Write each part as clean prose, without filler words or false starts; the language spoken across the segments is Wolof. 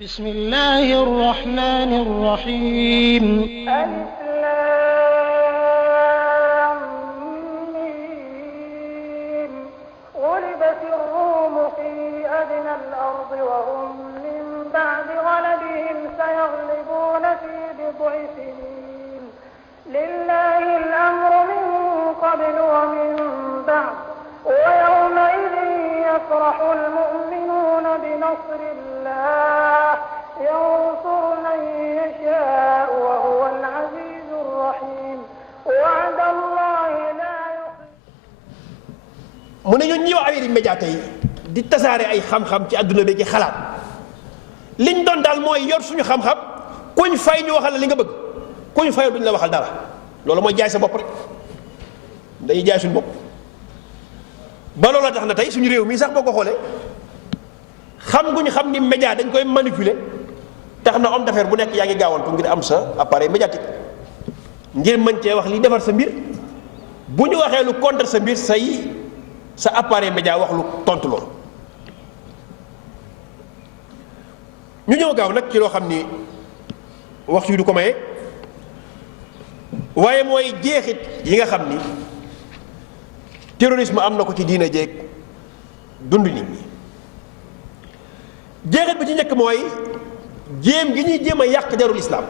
بسم الله الرحمن الرحيم ألف لام ميم. غلبت الروم في أدنى الأرض وهم من بعد غلبهم سيغلبون في بضع سنين. لله الأمر من قبل ومن بعد ويومئذ يفرح المؤمنون بنصر الله ينصر من يشاء وهو العزيز الرحيم. وعد الله لا يخلف. mu ne ñun ñi wax affaire média tey di tasaare ay xam-xam ci àdduna bi ci xalaat liñ doon daal mooy yor suñu xam-xam kuñ fay ñu waxal la li nga bëgg kuñ fayal duñ la waxal dara loolu mooy jaay sa bopp rek dañuy jaay suñu bopp ba loola tax na tey suñu réew mii sax boo ko xoolee xam guñ xam ni média dañ koy manipuler tax na homme d'affaires bu nekk yaa ngi gaawantu ngir am sa appareil médiatique ngir mën cee wax li defar sa mbir bu ñu waxee lu contre sa mbir sa appareil média wax lu tontu loolu ñu ñëw gaaw nag ci loo xam ni waxtu yi du ko maye waaye mooy jeexit yi nga xam ni terrorisme am na ko ci diina jéeg dund nit ñi jeexit bi ci njëkk mooy jéem gi ñuy jéem a yàq jarul islam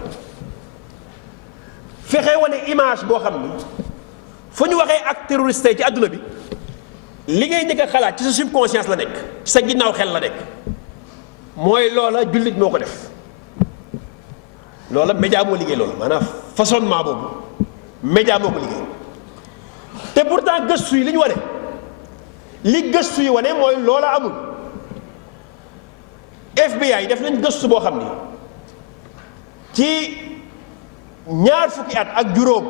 fexe wane image boo xam ni fu ñu waxee ak terroriste ci àdduna bi li ngay njëkk a xalaat ci sa subconscience la nekk ci sa ginnaaw xel la nekk mooy loola jullit moo ko def loola média moo liggéey loola maanaam façonnement boobu média moo ko liggéey te pourtant gëstu yi li ñu wane li gëstu yi wane mooy loola amul FBI def nañ gëstu boo xam ni ci ñaar fukki at ak juróom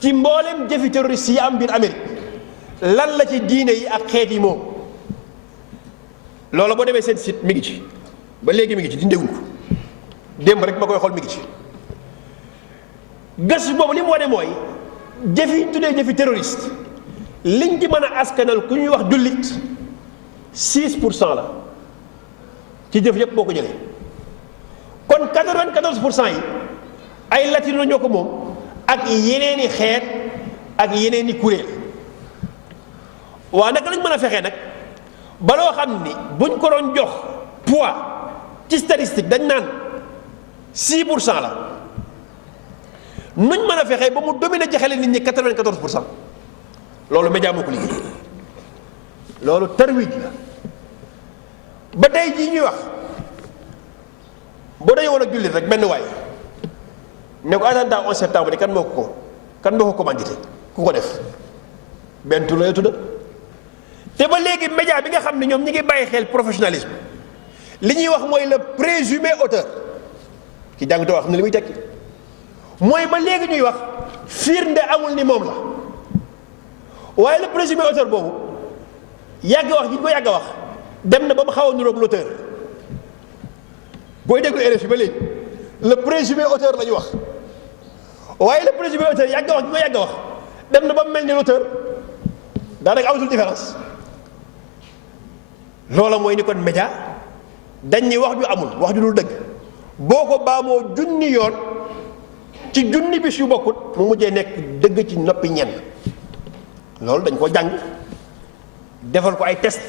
ci mboolem jëfi terroriste yi am biir Amérique lan la ci diine yi ak xeet yi moom loola boo demee seen site mi ngi ci ba léegi mi ngi ci dindewuñ ko démb rek ma koy xool mi ngi ci gëstu boobu li mu wane mooy jëfi tuddee jëfi terroriste liñ ci mën a askanal ku ñuy wax jullit 6% la ci jëf yépp boo ko jëlee kon 94% yi ay latino ñoo ko moom ak yeneeni xeet ak yeneeni kuréel waa naka lañ mën a fexee nag ba loo xam ni buñ ko doon jox poids ci statistique dañ naan 6% la nuñ mën a fexee ba mu dominer ci xel nit ñi 94% loolu média moo ko liggéey loolu tarwij la ba tey jii ñuy wax boo dañu woon ak jullit rek benn waay ne ko attentat 11 septembre di kan moo ko commandité ku ko def benn tur la tudda te ba léegi média bi nga xam ne ñoom ñi ngi bàyyi xel professionnalisme li ñuy wax mooy le présumé auteur ki jàng too xam ne li muy tekki mooy ba léegi ñuy wax firnde amul ni moom la waaye le présumé auteur boobu yàgg wax gi ñu ko yàgg wax dem na ba mu xaw a niroog l'auteur booy déglu RFI ba léegi le présumé auteur la ñu wax waaye le présumé auteur yàgg wax gi ñu ko yàgg wax dem na ba mu mel ni l'auteur daanaka amatul différence loola mooy ni kon média dañ ni wax ju amul wax ju dul dëgg boo ko baamoo junni yoon ci junni bis yu bokkut mu mujjee nekk dëgg ci noppi ñenn loolu dañ ko jàng defal ko ay test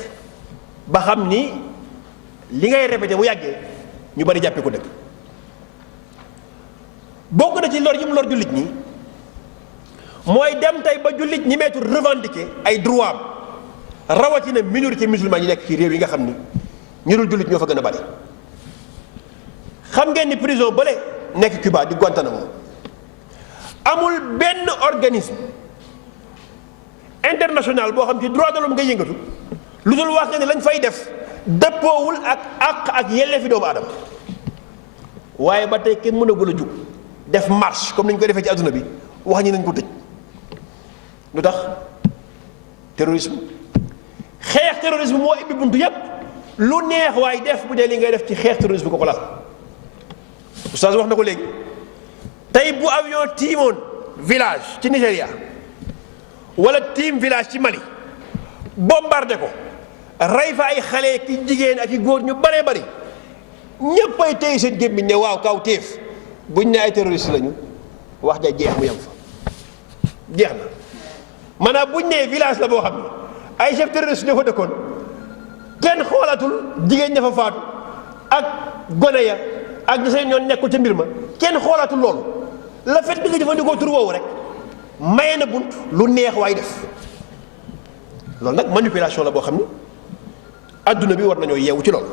ba xam ni li ngay répété bu yàggee ñu bari jàppee ko dëgg bokk na ci lor yi mu lor jullit ñi mooy dem tey ba jullit ñi meetu revendiquer ay droit am rawatina minorité musulman yi nekk ci réew yi nga xam ni ñu dul jullit ñoo fa gën a bari xam ngeen ni prison bële nekk Cuba di Guantanamo amul benn organisme international boo xam ci droit de l'homme nga yëngatu lu dul wax nga ne lañ fay def dëppoowul ak àq ak yelleefi doomu aadama waaye ba tey kenn mënagul a jug def marche comme ni ñu ko defee ci adduna bi wax ñi nañ ko tëj lu tax terrorisme xeex terrorisme moo ibbi buntu yépp lu neex waaye def bu dee li ngay def ci xeex terrorisme ko ko laal oustaz wax na ko léegi tey bu avion tiimoon village ci Nigéria wala tiim village ci Mali bombardé ko rey fa ay xale ki jigéen ak i góor ñu baree bari ñëppay téye seen gémmiñ ne waaw kaw téef buñ ne ay terroriste lañu wax ja jeex mu yem fa jeex na maanaam buñ ne village la boo xam ne ay chef terroriste ñoo fa dëkkoon kenn xoolatul jigéen ña fa faatu ak gone ya ak ñi seen ñoon nekkul ca mbir ma kenn xoolatul loolu la fait bi nga jëfandikoo tur woowu rek maye na bunt lu neex waay def loolu nag manipulation la boo xam ni adduna bi war nañoo yeewu ci loolu.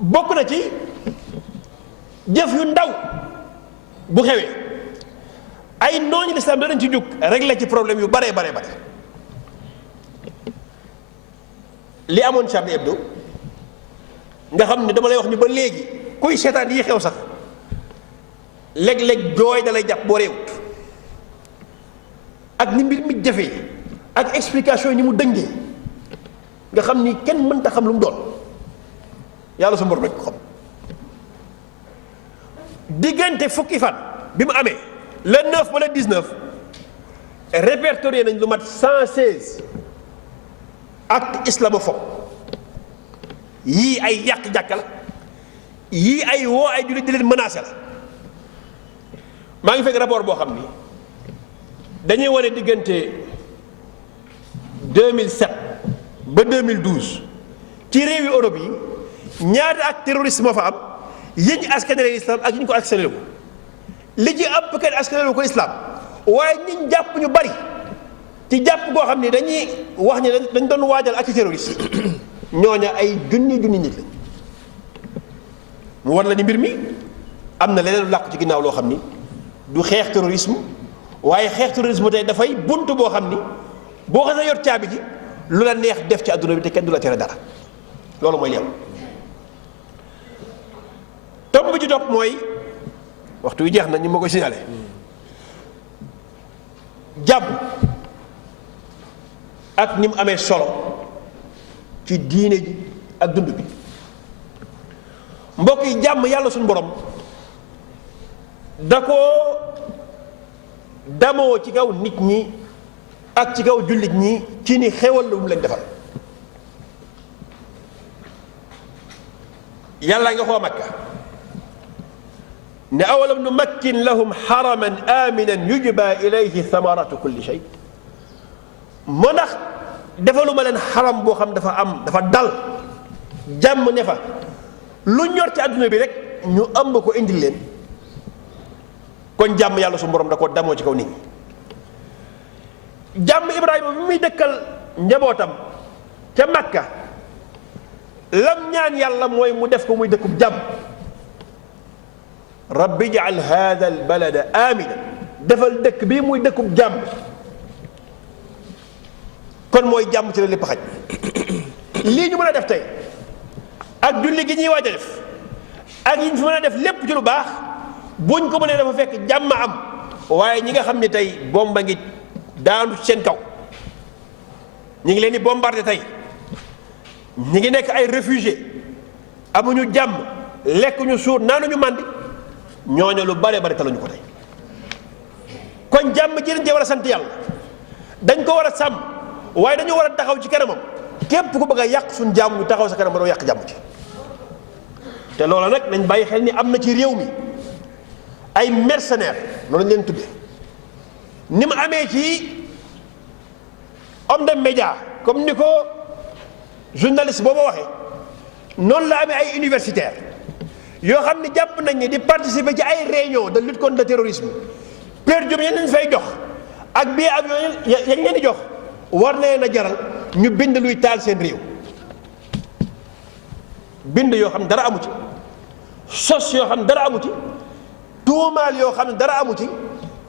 bokk na ci jëf yu ndaw bu xewee ay nooñu lislaam danañ ci jóg régler ci problème yu bare bare bare li amoon Charlie Hebdo nga xam ne dama lay wax ni ba léegi kuy seetaan yi xew sax léeg-léeg jooy da lay jàpp boo réewut ak ni mbir mi jafee ak explication yi ni mu dëngee nga xam ni kenn mënta xam lu mu doon yàlla su mbor rek ko xam diggante fukki fan bi mu amee le 9 ba le 19 répertorié nañ lu mat 116 actes islamophobes yii ay yàq jàkka la yii ay woo ay jullit di leen menacé la maa ngi fekk rapport boo xam ni dañuy wane diggante 2007 ba 2012 ci réewi Europe yi ñaata ak terroriste moo fa am yi ñu askanale islam ak yi ñu ko askanale ko li ci ëpp kenn askanale ko islam waaye ñi jàpp ñu bari ci jàpp goo xam ne dañuy wax ni dañ doon waajal ak ci terroriste ñooña ay junni nit la mu war la ni mbir mi am na leneen lu làqu ci ginnaaw loo xam ni du xeex terrorisme waaye xeex terrorisme tey dafay bunt boo xam ni boo xam ne yor caabi ji lu la neex def ci adduna bi te kenn du la tere dara loolu mooy li am tomb bi ci topp mooy waxtu wi jeex na ñu ma koy signalé jàmm ak ni mu amee solo ci diine ji ak dund bi mbokk yi jàmm yàlla suñu borom da koo damoo ci kaw nit ñi ak ci kaw jullit ñi ci ni xewal lu mu leen defal yàlla nga xoo Makka ne awalam numakkin lahum haraman aminan yujba ilayhi thamaratu kulli shay moo ndax defaluma leen xaram boo xam dafa dal jàmm ne fa lu ñor ci àdduna bi rek ñu ëmb ko indil leen kon jàmm yàlla su borom da ko damoo ci kaw nit ñi jàmm Ibrahima bi muy dëkkal njabootam ca Makka lam ñaan yàlla mooy mu def ko muy dëkkub jàmm rabbi ij'al haadha al balada amina defal dëkk bii muy dëkkub jàmm kon mooy jàmm ci la lépp xaj lii ñu mën a def tey ak julli gi ñuy waaj a def ak yi ñu fi mën a def lépp ci lu baax buñ ko mënee dafa fekk jàmm am waaye ñi nga xam ne tey bomba ngi daanu seen kaw ñu ngi leen di bombardé tey ñi ngi nekk ay réfugié amuñu jàmm lekk ñu suur naanuñu màndi ñooñu lu bare bare taluñu ko tey kon jàmm ji dañ war a sant yàlla dañ ko war a sàmm waaye dañu war a taxaw ci kanamam képp ku bëgg a yàq suñ jàmm ñu taxaw sa kanam ba doo yàq jàmm ci te loola nag nañ bàyyi xel ni am na ci réew mi ay mercenaires noonu lañ leen tuddee ni mu amee ci homme de média comme ni ko journaliste boobu waxee noonu la amee ay universitaires yoo xam ne jàpp nañ ni di participer ci ay réunion de lutte contre le terrorisme per diem yañ leen fay jox ak bii avion yañ leen di jox war na leen a jaral ñu bind luy taal seen réew bind yoo xam ne dara amu ci sos yoo xam ne dara amu ci tuumaal yoo xam ne dara amu ci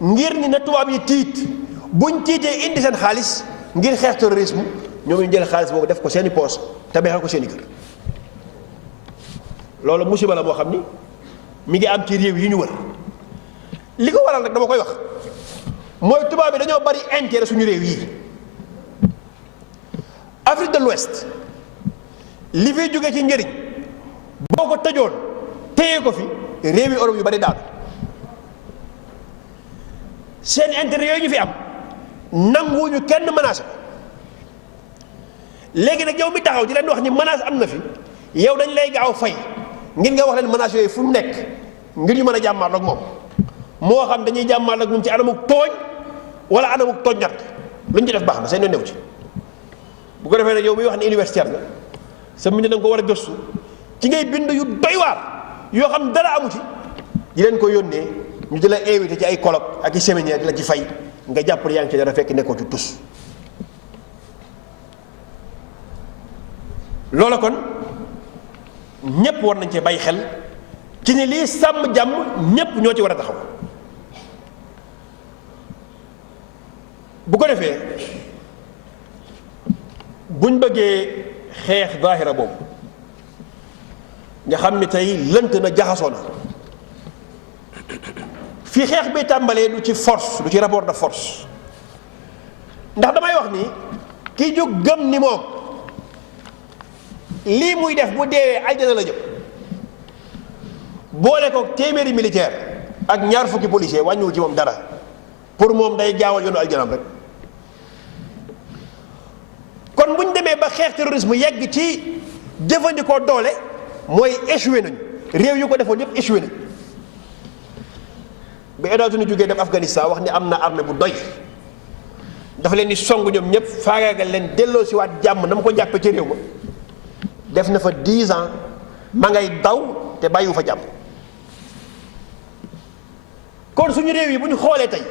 ngir ni na tubaab yi tiit buñ tiitee indi seen xaalis ngir xeex terrorisme ñoom ñu jël xaalis boobu def ko seeni poos te beexal ko seeni kër loolu musiba la moo xam ni mi ngi am ci réew yi ñu wër li ko waral nag dama koy wax mooy tubaab bi dañoo bari intérêt suñu réew yi Afrique de l'Ouest li fiy jóge ci njëriñ boo ko tëjoon téye ko fi réew yi Europe yu bari daal seen intérêt yooyu ñu fi am nanguwuñu kenn menacé léegi nag yow mi taxaw di leen wax ni menace am na fi yow dañ lay gaaw fay ngir nga wax leen menace yooyu fu mu nekk ngir ñu mën a jàmmaarloog moom moo xam dañuy jàmmaarloog moom ci anamuk tooñ wala anamuk tooññat lu ñu ci def baax na seen yoon new ci. bu ko defee nag yow miy wax ne universitaire nga sa mbind da nga ko war a gëstu ci ngay bind yu doy waar yoo xam dara amu ci di leen ko yónnee ñu di la invité ci ay colloque ak i séminaire di la ci fay nga jàpp ne yaa ngi ci dara fekk nekkoo ci tus. loola kon ñépp war nañ cee bàyyi xel ci ni lii sàmm jàmm ñépp ñoo ci war a taxaw. bu ko defee buñ bëggee xeex zaahira boobu nga xam ni tey lënt na jaxasoo na fii xeex bi tàmbalee du ci force du ci rapport de force ndax damay wax ni ki jóg gëm ni moom lii muy def bu deewee aljana la jëm boole ko téeméeri militaire ak ñaar fukki policier wàññiwul ci moom dara pour moom day jaawal yoonu aljanam rek. kon bu ñu demee ba xeex terrorisme yegg ci jëfandikoo doole mooy échoué nañu réew yu ko defoon yépp échoué nañu bi États-Unis jógee dem Afghanistan wax ni am na armée bu doy dafa leen di song ñoom ñëpp faagaagal leen delloo si waat jàmm na ma ko jàppe ci réew ma def na fa 10 ans ma ngay daw te bàyyiwu fa jàmm. kon suñu réew yi bu ñu xoolee tey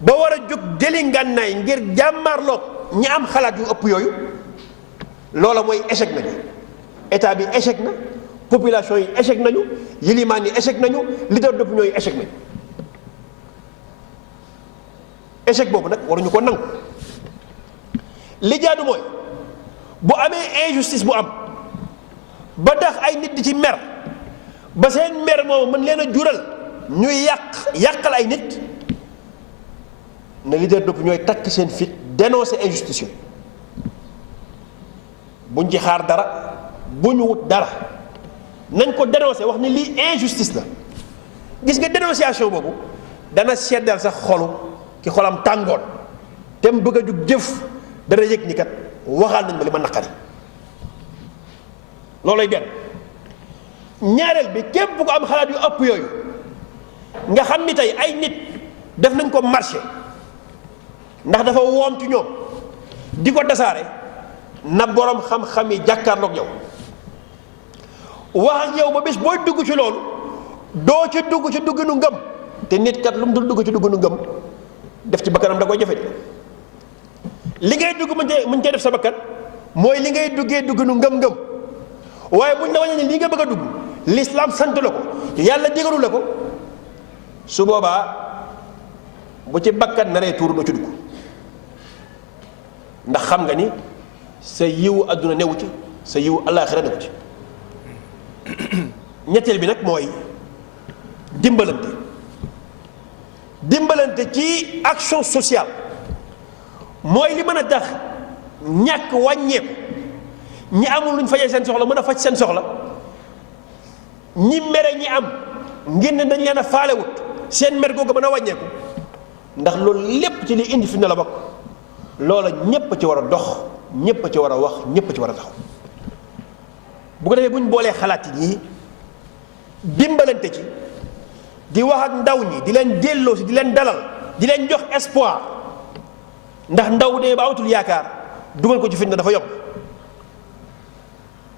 ba war a jóg jëli ngànnaay ngir jàmmaarloog ñi am xalaat yu ëpp yooyu loola mooy échec nañu état bi échec na population yi échec nañu yilimaan yi échec nañu leader d'opinion yi échec nañu. échec boobu nag waruñu ko nangu li jaadu mooy bu amee injustice bu am ba tax ay nit di ci mer ba seen mer moom mën leen a jural ñuy yàqal ay nit ne leader d'opinion ñooy takk seen fit dénoncer injustice yooyu buñ ci xaar dara bu ñu wut dara nañ ko dénoncer wax ni lii injustice la. gis nga dénonciation boobu dana seddal sax xolu ki xolam tàngoon te mu bëgg a jug jëf dana yëg ni kat waxal nañ ma li ma naqari loolay benn. ñaareel bi képp bu ko am xalaat yu ëpp yooyu nga xam ni tey ay nit def nañ ko marché ndax dafa woom ci ñoom di ko tasaare na borom xam-xam yi jàkkaarloog yow wax ak yow ba bés booy dugg ci loolu doo ci dugg ci dugginu ngëm te nit kat lu mu dul dugg ci dugginu ngëm def ci bakkanam da koy jafe li ngay dugg mën cee def sa bakkan mooy li ngay duggee dugginu ngëm-ngëm waaye buñ la wàññi ne lii nga bëgg a dugg l'islam sant la ko yàlla digalu la ko su boobaa bu ci bakkan naree tuur doo ci dugg ndax xam nga ni sa yiwu àdduna newu ci sa yiwu àllaaxira newu ci. ñetteel bi nag mooy dimbalante ci action sociale mooy li mën a tax ñàkk wàññeeku ñi amul luñ fajee seen soxla mën a faj seen soxla ñi mere ñi am ngir ne dañ leen a faalewut seen mer googu mën a wàññeeku ndax loolu lépp ci li indi fi ne la bokk loola ñépp a ci war a dox ñépp a ci war a wax ñépp a ci war a taxaw. bu ko defee bu ñu boolee xalaat yi dimbalante ci di wax ak ndaw ñi di leen delloo si di leen dalal di leen jox espoir ndax ndaw de ba amatul yaakaar dugal ko ci fitna dafa yomb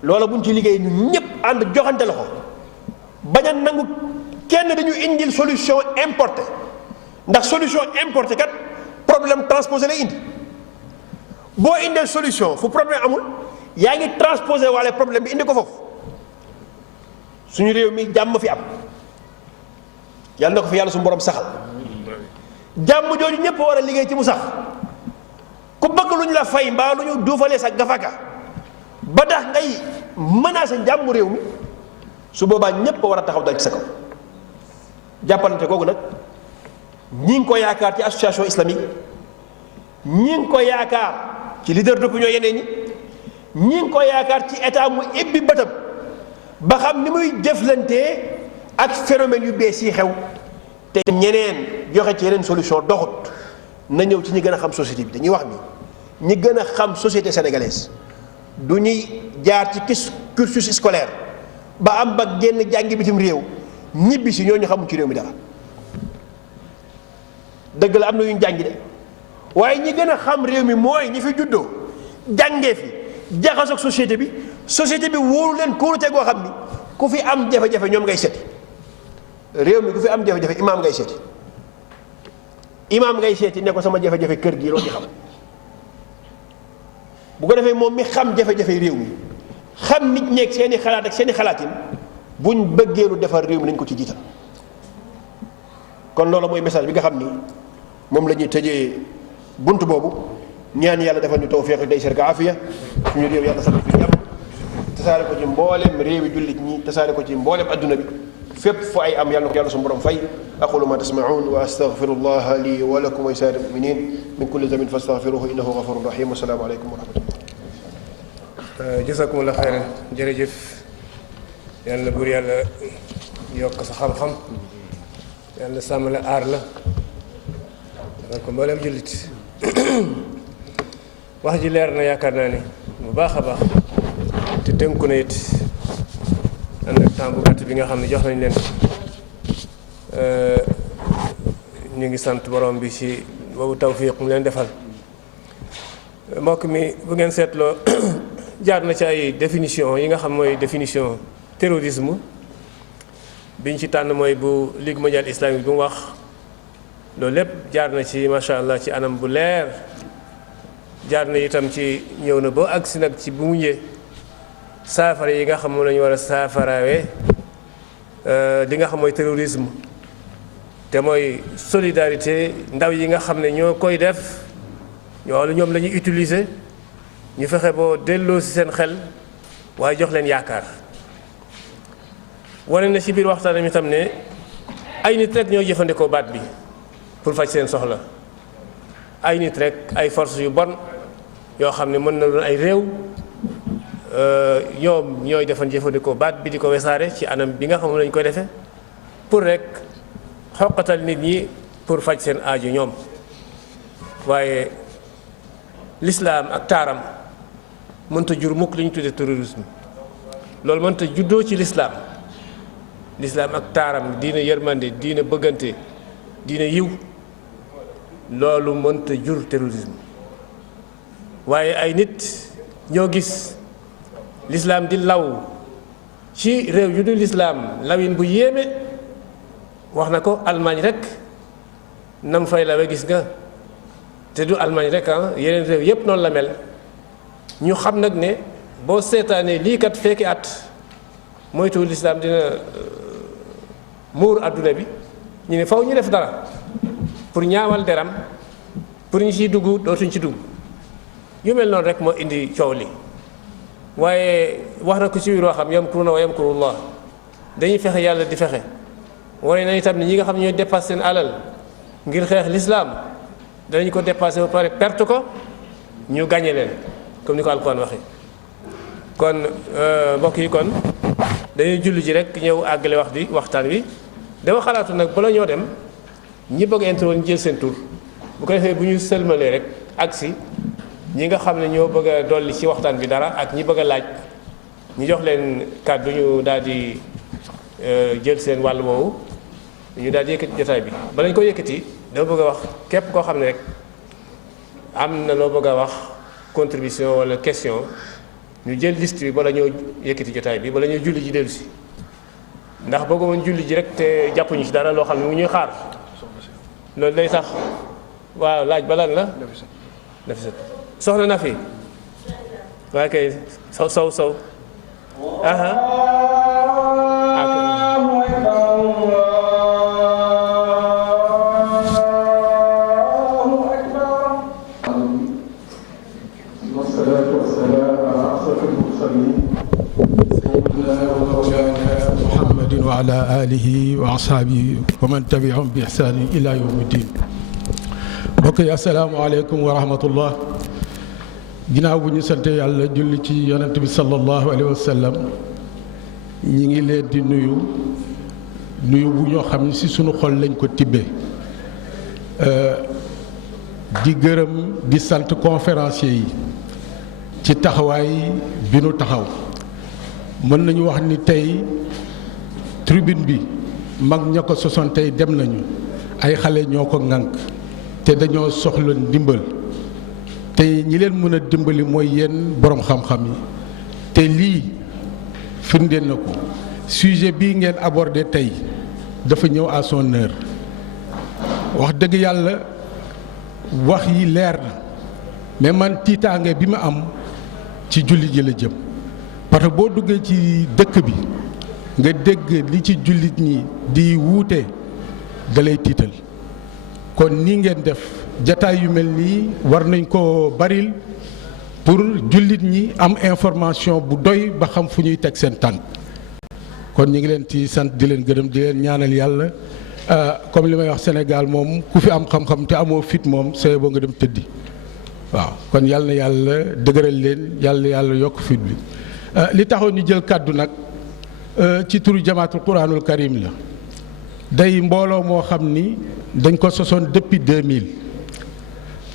loola bu ñu ci liggéey ñun ñëpp ànd joxante loxo bañ a nangu kenn dañu indil solution importée ndax solution importée kat problème transposé lay indi boo indee solution fu problème amul. yaa ngi transposé waale problème bi indi ko foofu suñu réew mi jàmm fi am yàlla na ko fi yàlla suñu borom saxal jàmm jooju ñëpp war a liggéey ci mu sax ku bëgg lu ñu la fay mbaa lu ñu duufalee sa gafaka ba tax ngay menacer jàmm réew mi su boobaa ñëpp war a taxaw dal ci sa kaw jàppalante googu nag ñi ngi ko yaakaar ci association islamique ñi ngi ko yaakaar ci leader d'opinion yeneen ñi ngi ko yaakaar ci état mu ibbi bëtam ba xam ni muy jëflantee ak phénomène yu bees yi xew te ñeneen joxe ci yeneen solution doxut na ñëw ci ñi gën a xam société bi dañuy wax ni ñi gën a xam société sénégalaise du ñuy jaar ci cursus scolaire ba am ba génn jàngi bitim réew ñibbi si ñooñu xamuñ ci réew mi dara. dëgg la am na yu ñu jàngi de waaye ñi gën a xam réew mi mooy ñi fi juddoo jàngee fi jaxasoog société bi wóoru leen kóolute goo xam ni ku fi am jafe-jafe ñoom ngay seeti. réew mi ku fi am jafe-jafe imaam ngay seeti ne ko sama jafe-jafe kër gi loolu di xam bu ko defee moom mi xam jafe-jafe réew mi xam nit ñeeg seeni xalaat ak seeni xalaatin buñ bëggee lu defar réew mi nañ ko ci jiital. kon loolu mooy message bi nga xam ni moom la ñuy tëjee bunt boobu ñaan yàlla defal ñu tawfiq day serka afiya suñu réew yàlla sax fi jàmm tasaare ko ci mboolem réewi jullit ñi tasaare ko ci mboolem adduna bi fépp fu ay am yàlla na ko yàlla suñu borom fay aqulu ma tasmaun wa astaghfirullah li wa lakum wa lisaa'iril muminin min kulli dhanbin fastaghfiruhu innahu ghafurun rahim wa salaamu aleykum wa rahmatullah. jazakumullah xayran jërëjëf yàlla na buur yàlla yokk sa xam-xam yàlla sàmm la aar la donc mboolem jullit wax ji leer na yaakaar naa ni bu baax a baax te tënku na it ànd ak temps bu gàtt bi nga xam ne jox nañ leen ñu ngi sant borom bi ci boobu tawfiq mu leen defal. mbokk mi bu ngeen seetloo jaar na ci ay définition yi nga xam mooy définition terrorisme biñ ci tànn mooy bu Ligue mondiale islamique bi mu wax loolu lépp jaar na ci macha allah ci anam bu leer jaar na itam ci ñëw na ba agsi nag ci bu mu ñëwee saafara yi nga xam moom la ñu war a saafarawee li nga xam mooy terrorisme te mooy solidarité ndaw yi nga xam ne ñoo koy def ñoom la ñuy utiliser ñu fexe boo delloo si seen xel waaye jox leen yaakaar. wane na ci biir waxtaanam itam ne ay nit rek ñoo jëfandikoo baat bi pour faj seen soxla ay nit rek ay force yu bon yoo xam ne mën na doon ay réew ñoom ñooy jëfandikoo baat bi di ko wesaare ci anam bi nga xam ne lañu koy defee pour rek xoqatal nit ñi pour faj seen aajo ñoom. waaye lislaam ak taaram mënta jur mukk li ñu tuddee terrorisme loolu mënta juddoo ci lislaam ak taaram diina yërmande diina bëggante diina yiw loolu mënta jur terrorisme. waaye ay nit ñoo gis lislaam di law ci réew yu dul lislaam lawin bu yéeme wax na ko Allemagne rek nam fay lawe gis nga te du Allemagne rek yeneen réew yépp noonu la mel ñu xam nag ne boo seetaanee lii kat fekki at moytu lislaam dina muur adduna bi ñu ne faw ñu def dara pour ñaawal deram pour ñu ciy dugg dootuñ ci dugg yu mel noonu rek moo indi coow li. waaye wax na ko ci biir waxam yamkuruuna wa yamkurullah dañuy fexe yàlla di fexe wane na itam ni ñi nga xam ne ñooy dépassé seen alal ngir xeex lislaam danañ ko dépassé ba pare perte ko ñu gagné leen comme ni ko Alxuraan waxee. kon mbokk yi kon dañuy julli ji rek ñëw àggale waxtaan wi dama xalaatu nag bala ñoo dem ñi bëgg a intervenir jël seen tur bu ko defee bu ñu sëlmalee rek agsi ñi nga xam ne ñoo bëgg a dolli ci waxtaan bi dara ak ñi bëgg a laaj ñu jox leen kàddu ñu daal di jël seen wàll woowu ñu daal di yëkkati jotaay bi bala ñu ko yëkkati dama bëgg a wax képp koo xam ne rek am na loo bëgg a wax contribution wala question ñu jël liste bi bala ñoo yëkkati jotaay bi bala ñoo julli ji dellu si ndax bëggoon julli ji rek te jàppuñu ci dara loo xam ne mu ñuy xaar loolu day tax waaw laaj ba lan la Nafisat soxna na fi waaye kay sow aha wasalaatu wasalaam ala ashrafil mursalin sayyidina wa mawlana muhammadin wa ala alihi wa ashaabihi wa man tabi'ahum bi ihsanin ila yawmi ddin. mbokk yi asalaamaaleykum wa rahmatullah. ginnaaw bu ñu sante yàlla julli ci yonent bi sallallahu alayhi wa sallam ñi ngi leen di nuyu bu ñoo xam ne si sunu xol lañ ko tibbee di gërëm di sant conférencier yi ci taxawaay bi nu taxaw mën nañu wax ni tey tribune bi mag ña ko sosoon tey dem nañu ay xale ñoo ko ŋànk te dañoo soxla ndimbal te ñi leen mën a dimbali mooy yéen boroom xam-xam yi te lii firndeel na ko sujet bii ngeen abordé tey dafa ñëw à son heure wax dëgg yàlla wax yi leer na mais man tiitaange bi ma am ci jullit yi la jëm parce que boo duggee ci dëkk bi nga dégg li ci jullit ñi di wuute da lay tiital kon nii ngeen def jataay yu mel nii war nañ ko baril pour jullit ñi am information bu doy ba xam fu ñuy teg seen tànk kon ñu ngi leen ci sant di leen gërëm di leen ñaanal yàlla comme li may wax Sénégal moom ku fi am xam-xam te amoo fit moom sooy boo nga dem tëddi waaw kon yàlla na yàlla dëgëral leen yàlla yokk fit bi li taxoon ñu jël kàddu nag ci turu jamaatul Quraanul Karim la day mbooloo moo xam ni dañ ko sosoon depuis 2000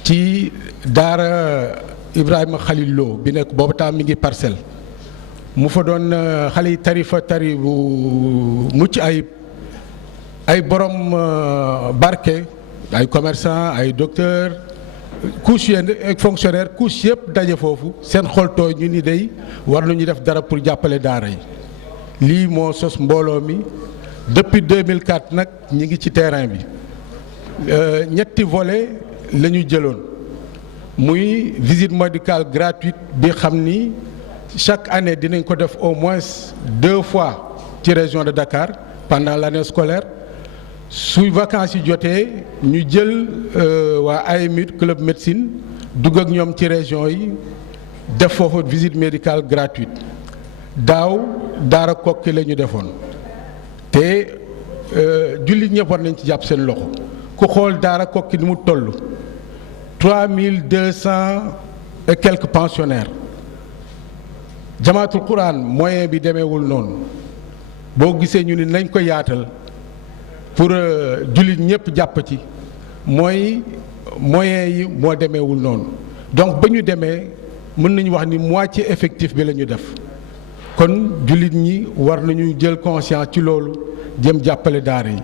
ci daara Ibrahima Khalil Lo bi nekk boobu temps mi ngi Parcelles mu fa doon xale yi tari bu mucc ayib ay borom barke ay commerçant ay docteur couche yenn ak fonctionnaire couche yëpp daje foofu seen xol tooy ñu ni day war nañu def dara pour jàppale daara yi lii moo sos mbooloo mi depuis 2004 nag ñi ngi ci terrain bi ñetti volet la ñu jëloon muy visite médicale gratuite bi xam ni chaque année dinañ ko def au moins 2 fois ci région de Dakar pendant l'année scolaire su vacances yi jotee ñu jël waa AMUD club médecine dugg ak ñoom ci région yi def foofu visite médicale gratuite daaw daara Kokki la ñu defoon te jullit ñëpp war nañ ci jàpp seen loxo ku xool daara Kokki ni mu toll 3200 et quelques pensionnaires jamaatul Quran moyen bi demeewul noonu boo gisee ñu ni nañ ko yaatal pour jullit ñëpp jàpp ci mooy moyen yi moo demeewul noonu donc ba ñu demee mën nañu wax ni moitié effectif bi la ñu def kon jullit ñi war nañu jël conscience ci loolu jëm jàppale daara yi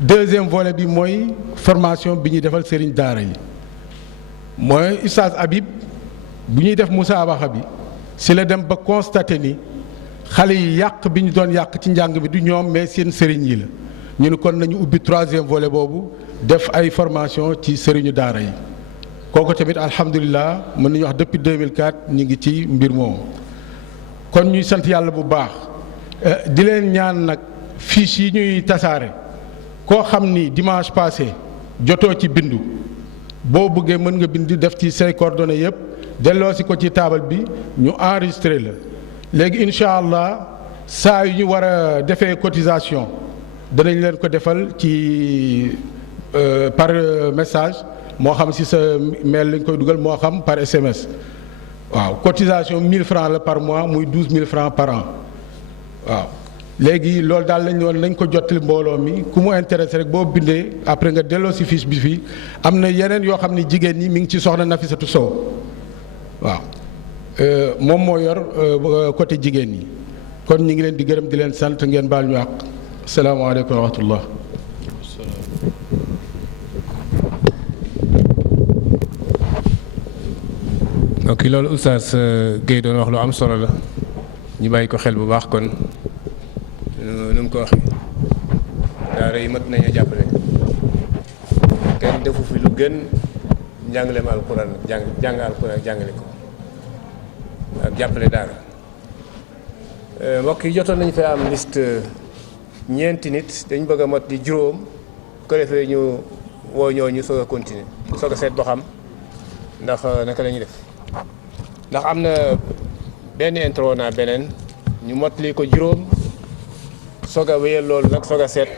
deuxième volet bi mooy formation bi ñuy defal sëriñ daara yi mooy Oustaz Habib bu ñuy def musaabaxa bi si la dem ba constaté ni xale yi yàq bi ñu doon yàq ci njàng bi du ñoom mais seen sëriñ yi la ñu ne kon nañu ubbi troisième volet boobu def ay formation ci sëriñu daara yi kooku tamit alhamdulilah mën nañu wax depuis 2004 ñu ngi ci mbir moomu kon ñuy sant yàlla bu baax di leen ñaan nag fiche yi ñuy tasaare koo xam ni dimanche passé jotoo ci bindu boo bëggee mën nga bind def ci say coordonnées yëpp delloo si ko ci taabal bi ñu enregistré la léegi incha allah saa yu ñu war a defee cotisation danañ leen ko defal ci par message moo xam si sa mail lañ koy dugal moo xam par SMS waaw cotisation 1000 francs la par mois muy 12000 francs par an waaw léegi loolu daal lañ woon nañ ko jottali mbooloo mi ku mu intéressé rek boo bindee après nga delloo si fiche bi fii am na yeneen yoo xam ne jigéen ñi mi ngi ci soxna Nafisatu Sow waaw moom moo yor côté jigéen ñi kon ñu ngi leen di gërëm di leen sant ngeen baal ñu àq asalaamaaleykum wa rahmatullah ok loolu Oustaz Guèye doon wax lu am solo la ñu bàyyi ko xel bu baax kon nu mu ko waxee daara yi mat nañu jàppale kenn defu fi lu gën njàngaleem alquran jàng alquran jàngale ko ak jàppale daara mbokk yi jotoon nañu fee am liste ñeenti nit dañ bëgg a mot di juróom ko defee ñu woo ñooñu soog a continuer soog a seet ba xam ndax naka la ñuy def ndax am na benn intro naa beneen ñu mottali ko juróom soog a wéyal loolu nag soog a seet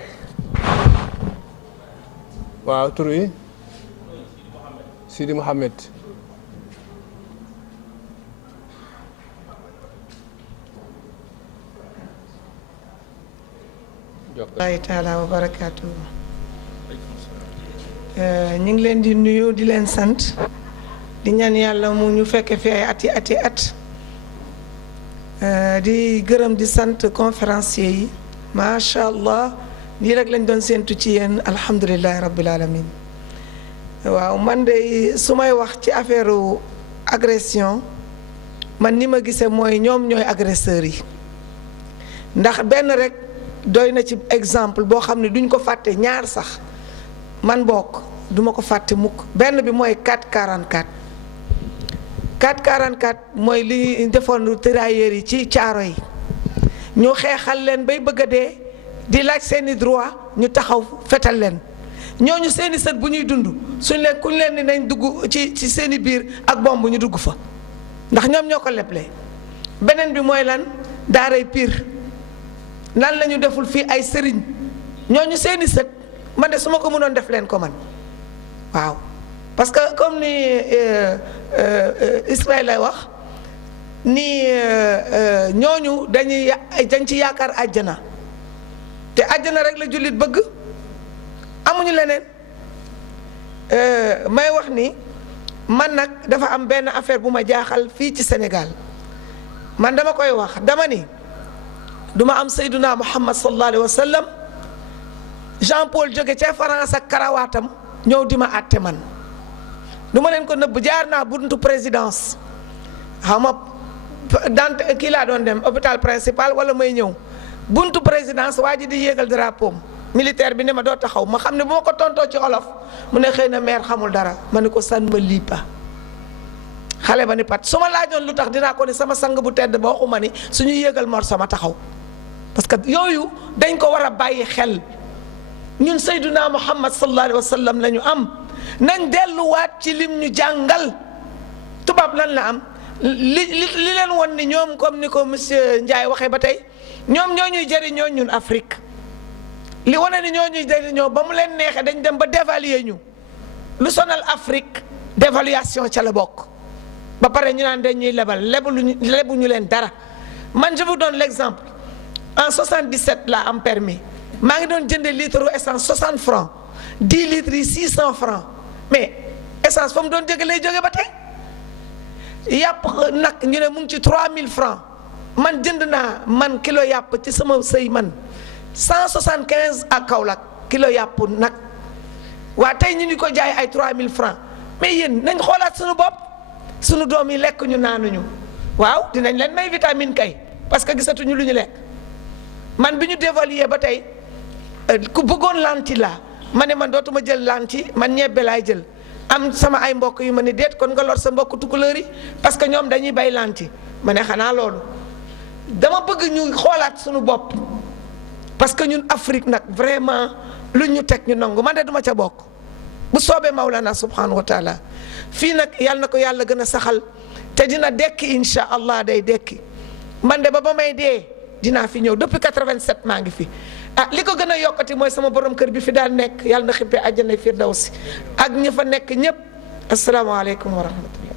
waaw tur wi Sidi Mouhamed Allahi taala wa barakaatu ñu ngi leen di nuyu di leen sant di ñaan yàlla mu ñu fekke fi ay at di gërëm di sant conférencier yi macha allah lii rek lañ doon séentu ci yéen alhamdulilahi rabbil alamin waaw man de su may wax ci affaire agression man ni ma gisee mooy ñoom ñooy agresseurs yi ndax benn rek doy na ci exemple boo xam ne duñ ko fàtte ñaar sax man bokk duma ko fàtte mukk benn bi mooy 444 444 mooy li defoon tirailleurs yi ci caaro yi ñu xeexal leen bay bëgg a dee di laaj seeni droit ñu taxaw fetal leen ñooñu seeni sët bu ñuy dund suñ leen kuñ leen ni nañ dugg ci seeni biir ak bomb ñu dugg fa ndax ñoom ñoo ko leble beneen bi mooy lan daaray Pire lan la ñu deful fii ay sëriñ ñooñu seeni sët man de su ma ko mënoon def leen ko man waaw parce que comme ni Ismaïl lay wax ni ñooñu dañ ci yaakaar àjjana te àjjana rek la jullit bëgg amuñu leneen may wax ni man nag dafa am benn affaire bu ma jaaxal fii ci Sénégal man dama koy wax dama ni duma am Seyduna Muhammad sallallahu alayhi wa sallam Jean Paul jóge ca France ak karawaatam ñëw di ma àtte man du ma leen ko nëbb jaar naa buntu présidence xaw ma dante kii laa doon dem hôpital principal wala may ñëw buntu présidence waa ji di yéegal drapeau militaire bi ne ma doo taxaw ma xam ne bu ma ko tontoo ci olof mu ne xëy na maire xamul dara ma ne ko san ma lii pa xale ba ni pat su ma laajoon lu tax dinaa ko ni sama sang bu tedd ba waxuma ni suñu yéegal mor sama taxaw parce que yooyu dañ ko war a bàyyi xel ñun Seyduna Muhammad sallallahu alayhi wa sallam la ñu am nañ delluwaat ci lim ñu jàngal tubaab lan la am li leen won ni ñoom comme ni ko monsieur Ndiaye waxee ba tey ñoom ñoo ñuy jëriñoo ñun Afrique li wane ni ñoo ñuy jëriñoo ba mu leen neexee dañ dem ba dévaluer ñu lu sonal Afrique dévaluation ca la bokk ba pare ñu naan dañuy lebal lebu ñu leen dara man je vous donne l'exemple en 77 laa am permis maa ngi doon jëndee litre essence 60 francs 10 litres yi 600 francs mais essence fa mu doon jóge lay jóge ba tey yàpp nag ñu ne mu ngi ci 3000 francs man jënd naa man kilo yàpp ci sama sëy man 175 ak Kaolack kilo yàpp nag waa tey ñu ngi ko jaay ay 3000 francs mais yéen nañ xoolaat suñu bopp suñu doom yi lekk ñu naanuñu waaw dinañ leen may vitamine kay parce que gisatuñu lu ñu lekk man bi ñu dévaluer ba tey ku bëggoon lanti laa ma ne man dootuma jël lanti man ñebbe laay jël am sama ay mbokk yu ma ne déet kon nga lor sa mbokk tukulóor yi parce que ñoom dañuy bay lanti ma ne xanaa loolu dama bëgg ñu xoolaat suñu bopp parce que ñun Afrique nag vraiment lu ñu teg ñu nangu man de duma ca bokk bu soobee Maulana subhanahu wa taala fii nag yàlla na ko yàlla gën a saxal te dina dekki insha allah day dekki man de ba may dee dinaa fi ñëw depuis 87 maa ngi fi li ko gën a yokkati mooy sama borom kër bi fi daan nekk yàlla na xippee àjjana firdawsi ak ñi fa nekk ñépp asalaamaaleykum wa rahmatullah.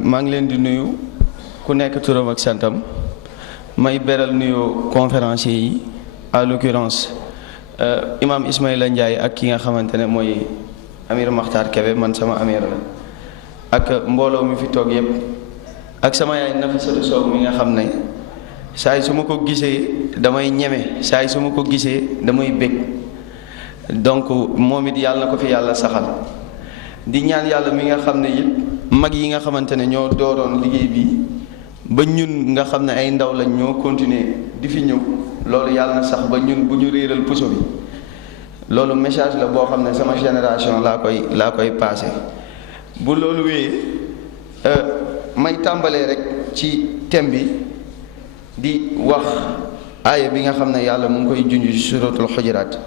maa ngi leen di nuyu ku nekk turam ak santam may beral nuyu conférencier yi à l'occurrence imam Ismaïla Ndiaye ak ki nga xamante ne mooy Amir Makhtar Kebe man sama amir la ak mbooloo mi fi toog yépp ak sama yaay Nafisatu Sow mi nga xam ne saay su ma ko gisee damay ñeme saay su ma ko gisee damay bég donc moom it yàlla na ko fi yàlla saxal di ñaan yàlla mi nga xam ne it mag yi nga xamante ne ñoo dooroon liggéey bi ba ñun nga xam ne ay ndaw lañ ñoo continuer di fi ñëw loolu yàlla na sax ba ñun bu ñu réeral puso bi loolu message la boo xam ne sama génération laa koy passé bu loolu wéyee may tàmbalee rek ci thème bi di wax aaya bi nga xam ne yàlla mu ngi koy junj ci suratul xujuraat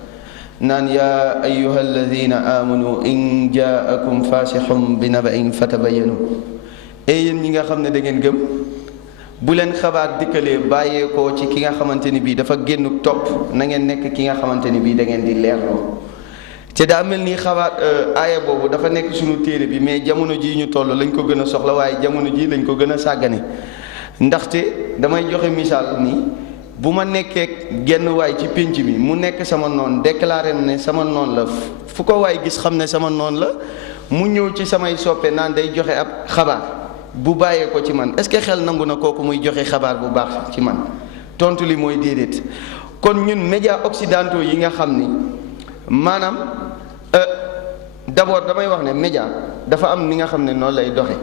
naan yaa ayyuha alladina amanu in jaakum faasixum bi naba'in fatabayanu et yéen ñi nga xam ne da ngeen gëm bu leen xabaar dikkalee bàyyeekoo ci ki nga xamante ni bii dafa génn topp na ngeen nekk ki nga xamante ni bii da ngeen di leerloo te daa mel ni xabaar aaya boobu dafa nekk suñu téere bi mais jamono jii ñu toll lañ ko gën a soxla waaye jamono jii lañ ko gën a sàggane ndaxte damay joxe misaal ni bu ma nekkee genn waay ci pénc bi mu nekk sama noon déclaré ne sama noon la fu ko waay gis xam ne sama noon la mu ñëw ci samay soppe naan day joxe ab xabaar bu bàyyee ko ci man est-ce que xel nangu na kooku muy joxe xabaar bu baax ci man tontu li mooy déedéet. kon ñun médias occidentaux yi nga xam ni maanaam d'abord damay wax ne média dafa am ni nga xam ne noonu lay doxe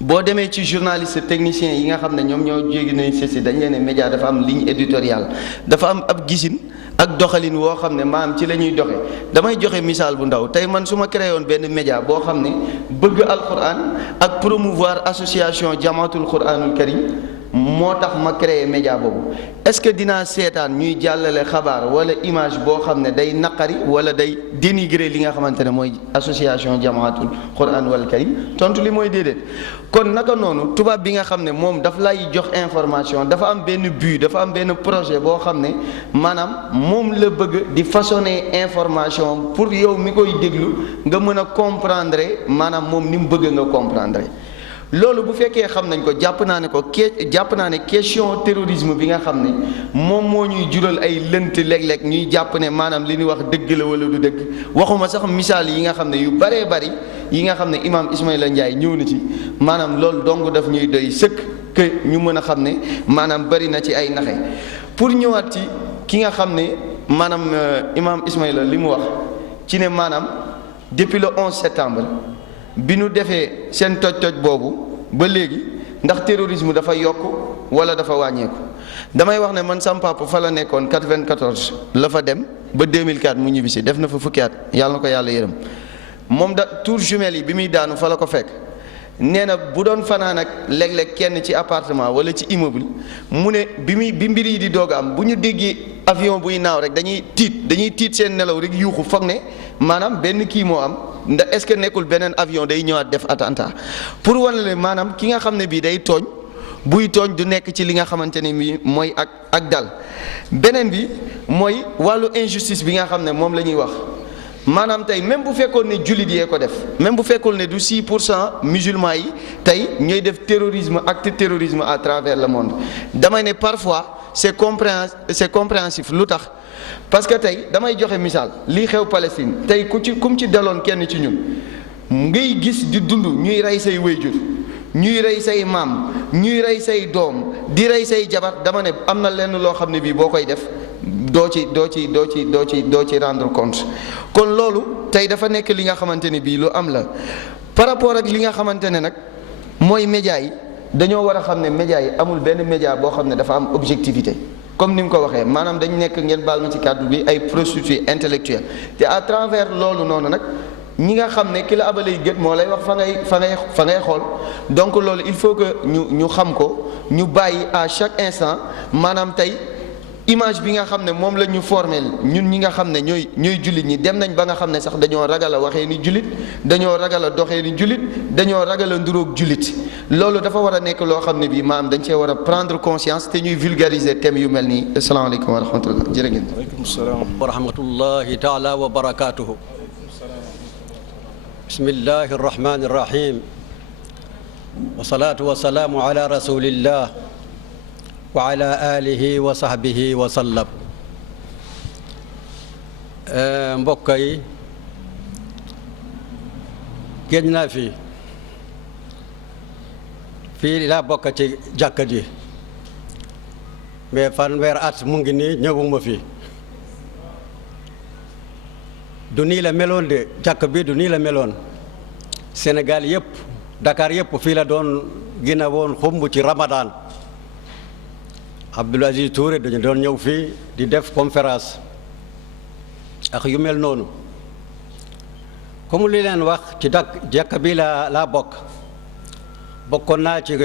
boo demee ci journaliste technicien yi nga xam ne ñoom ñoo jéegi nañ ceci dañ leen ne média dafa am ligne éditoriale dafa am ab gisin ak doxalin woo xam ne maanaam ci la ñuy doxe damay joxe misaal bu ndaw tey man su ma créé woon benn média boo xam ne bëgg alquran ak promouvoir association jamaatul quranul karim moo tax ma créé média boobu est-ce que dinaa seetaan ñuy jàllale xabaar wala image boo xam ne day naqari wala day dénigrer li nga xamante ne mooy association jamaatul quran wal karim tontu li mooy déedéet. kon naka noonu tubaab bi nga xam ne moom daf lay jox information dafa am benn but dafa am benn projet boo xam ne maanaam moom la bëgg di façonner information pour yow mi koy déglu nga mën a comprendre maanaam moom ni mu bëgg nga comprendre. loolu bu fekkee xam nañ ko jàpp naa ne question terrorisme bi nga xam ne moom moo ñuy jural ay lënt léeg-léeg ñuy jàpp ne maanaam li ñuy wax dëgg la wala du dëgg waxuma sax misaal yi nga xam ne yu baree bari yi nga xam ne imaam Ismaïla Ndiaye ñëw na ci maanaam loolu dong daf ñuy doy sëkk que ñu mën a xam ne maanaam bari na ci ay naxe pour ñëwaat ci ki nga xam ne maanaam imaam Ismaïla li mu wax ci ne maanaam depuis le 11 septembre. bi nu defee seen toj-toj boobu ba léegi ndax terrorisme dafa yokk wala dafa wàññeeku damay wax ne man sam papa fa la nekkoon 94 la fa dem ba 2004 mu ñibbisi def na fa fukki at yàlla na ko yàlla yërëm moom da tour jumelle yi bi muy daanu fa la ko fekk nee na bu doon fanaan ak léeg-léeg kenn ci appartement wala ci immeuble mu ne bi mbir yi di doog am bu ñu déggee avion buy naaw rek dañuy tiit seen nelaw rek yuuxu foog ne maanaam benn kii moo am ndax est-ce que nekkul beneen avion day ñëwaat def attentat pour wane le maanaam ki nga xam ne bii day tooñ buy tooñ du nekk ci li nga xamante ne bii mooy ak dal beneen bi mooy wàllu injustice bi nga xam ne moom la ñuy wax maanaam tey même bu fekkoon ne jullit yee ko def même bu fekkoon ne du 6% musulmans yi tey ñooy def terrorisme acte terrorisme à travers le monde damay ne parfois c'est compréhensif lu tax parce que tey damay joxe misaal lii xew Palestine tey kum ci daloon kenn ci ñun ngay gis di dund ñuy rey say wéyjur ñuy rey say maam ñuy rey say doom di rey say jabar dama ne am na lenn loo xam ne bii boo koy def doo ci rendre compte kon loolu tey dafa nekk li nga xamante ne bii lu am la par rapport ak li nga xamante ne nag mooy média yi dañoo war a xam ne média yi amul benn média boo xam ne dafa am objectivité comme ni mu ko waxee maanaam dañ nekk ngeen baal ma ci kàddu bi ay prostituées intellectuelles te à travers loolu noonu nag ñi nga xam ne ki la abalay gët moo lay wax fa ngay xool donc loolu il faut que ñu xam ko ñu bàyyi à chaque instant maanaam tey image bi nga xam ne moom la ñu formé ñun ñi nga xam ne ñooy jullit ñi dem nañ ba nga xam ne sax dañoo ragal a waxee ni jullit dañoo ragal a doxee ni jullit dañoo ragal a nduróog jullit loolu dafa war a nekk loo xam ne bii maanaam dañ cee war a prendre conscience te ñuy vulgariser thèmes yu mel nii asalaamaaleykum wa rahmatullah jërë ngeen. waaleykum salaam wa rahmatullahi taala wa barakaatuhu. bismillahi rahmani rahim. wa salaatu wa salaamu ala rasulillah. wa ala alihi wa sahbihi wa sallam. mbokk yi géej naa fii laa bokk ci jàkka ji mais fanweer at mu ngi nii ñëwuma fi du nii la meloon de jàkk bi du nii la meloon Sénégal yëpp Dakar yëpp fii la doon gina woon xumb ci Ramadan Abdoul Aziz Touré dañu doon ñëw fii di def conférence ak yu mel noonu comme li leen wax ci jàkka bi laa bokkoon naa ci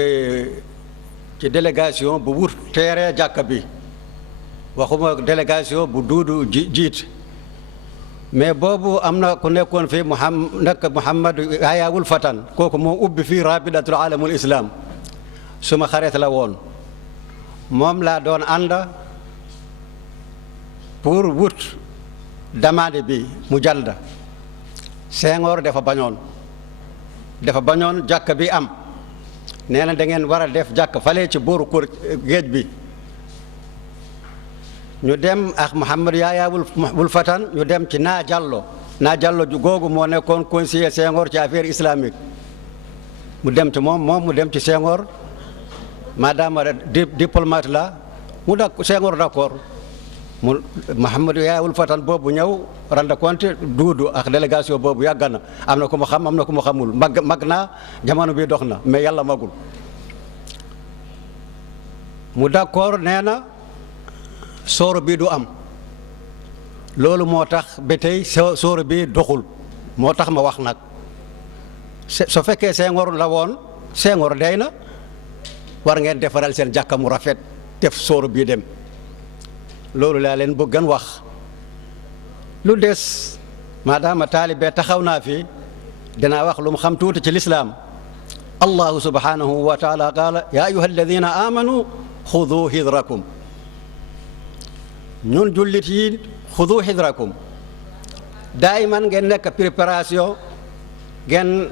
délégation bu wut teere jàkka bi waxuma délégation bu duudu jiit mais boobu am na ku nekkoon fii Muhammad Ayaawul Fatan kooku moo ubbi fii rabidatul alamul islam suma xarit la woon moom laa doon ànd pour wut demande bi mu jalda Senghor dafa bañoon jàkk bi am nee na da ngeen war a def jàkk fale ci booru géej bi ñu dem ak Mouhamadou Yaya Wul Fatan ñu dem ci Naa Jallo ju googu moo nekkoon conseiller Senghor ci affaire islamique mu dem ci moom mu dem ci Senghor madame diplomate la mu Senghor d'accord mu Mouhamadou Yaya Wul Fatan boobu ñëw rendre compte Duudu ak délégation boobu yàgg na am na ku ma xam am na ku ma xamul mag naa jamono bi dox na mais yàlla magul mu d'accord nee na sooro bi du am loolu moo tax ba tey sooro bi doxul moo tax ma wax nag soo fekkee Senghor la woon Senghor day na war ngeen defaral seen jàkka mu rafet def sooro bii dem loolu laa leen bëggan wax lu des maadaama taalibe taxaw naa fi dinaa wax lu mu xam tuuti ci lislaam allahu subhanahu wa taala qaala ya ayuha alladina amanu xudu hidrakum ñun jullit yi xudu hidrakum daayiman ngeen nekk préparation ngeen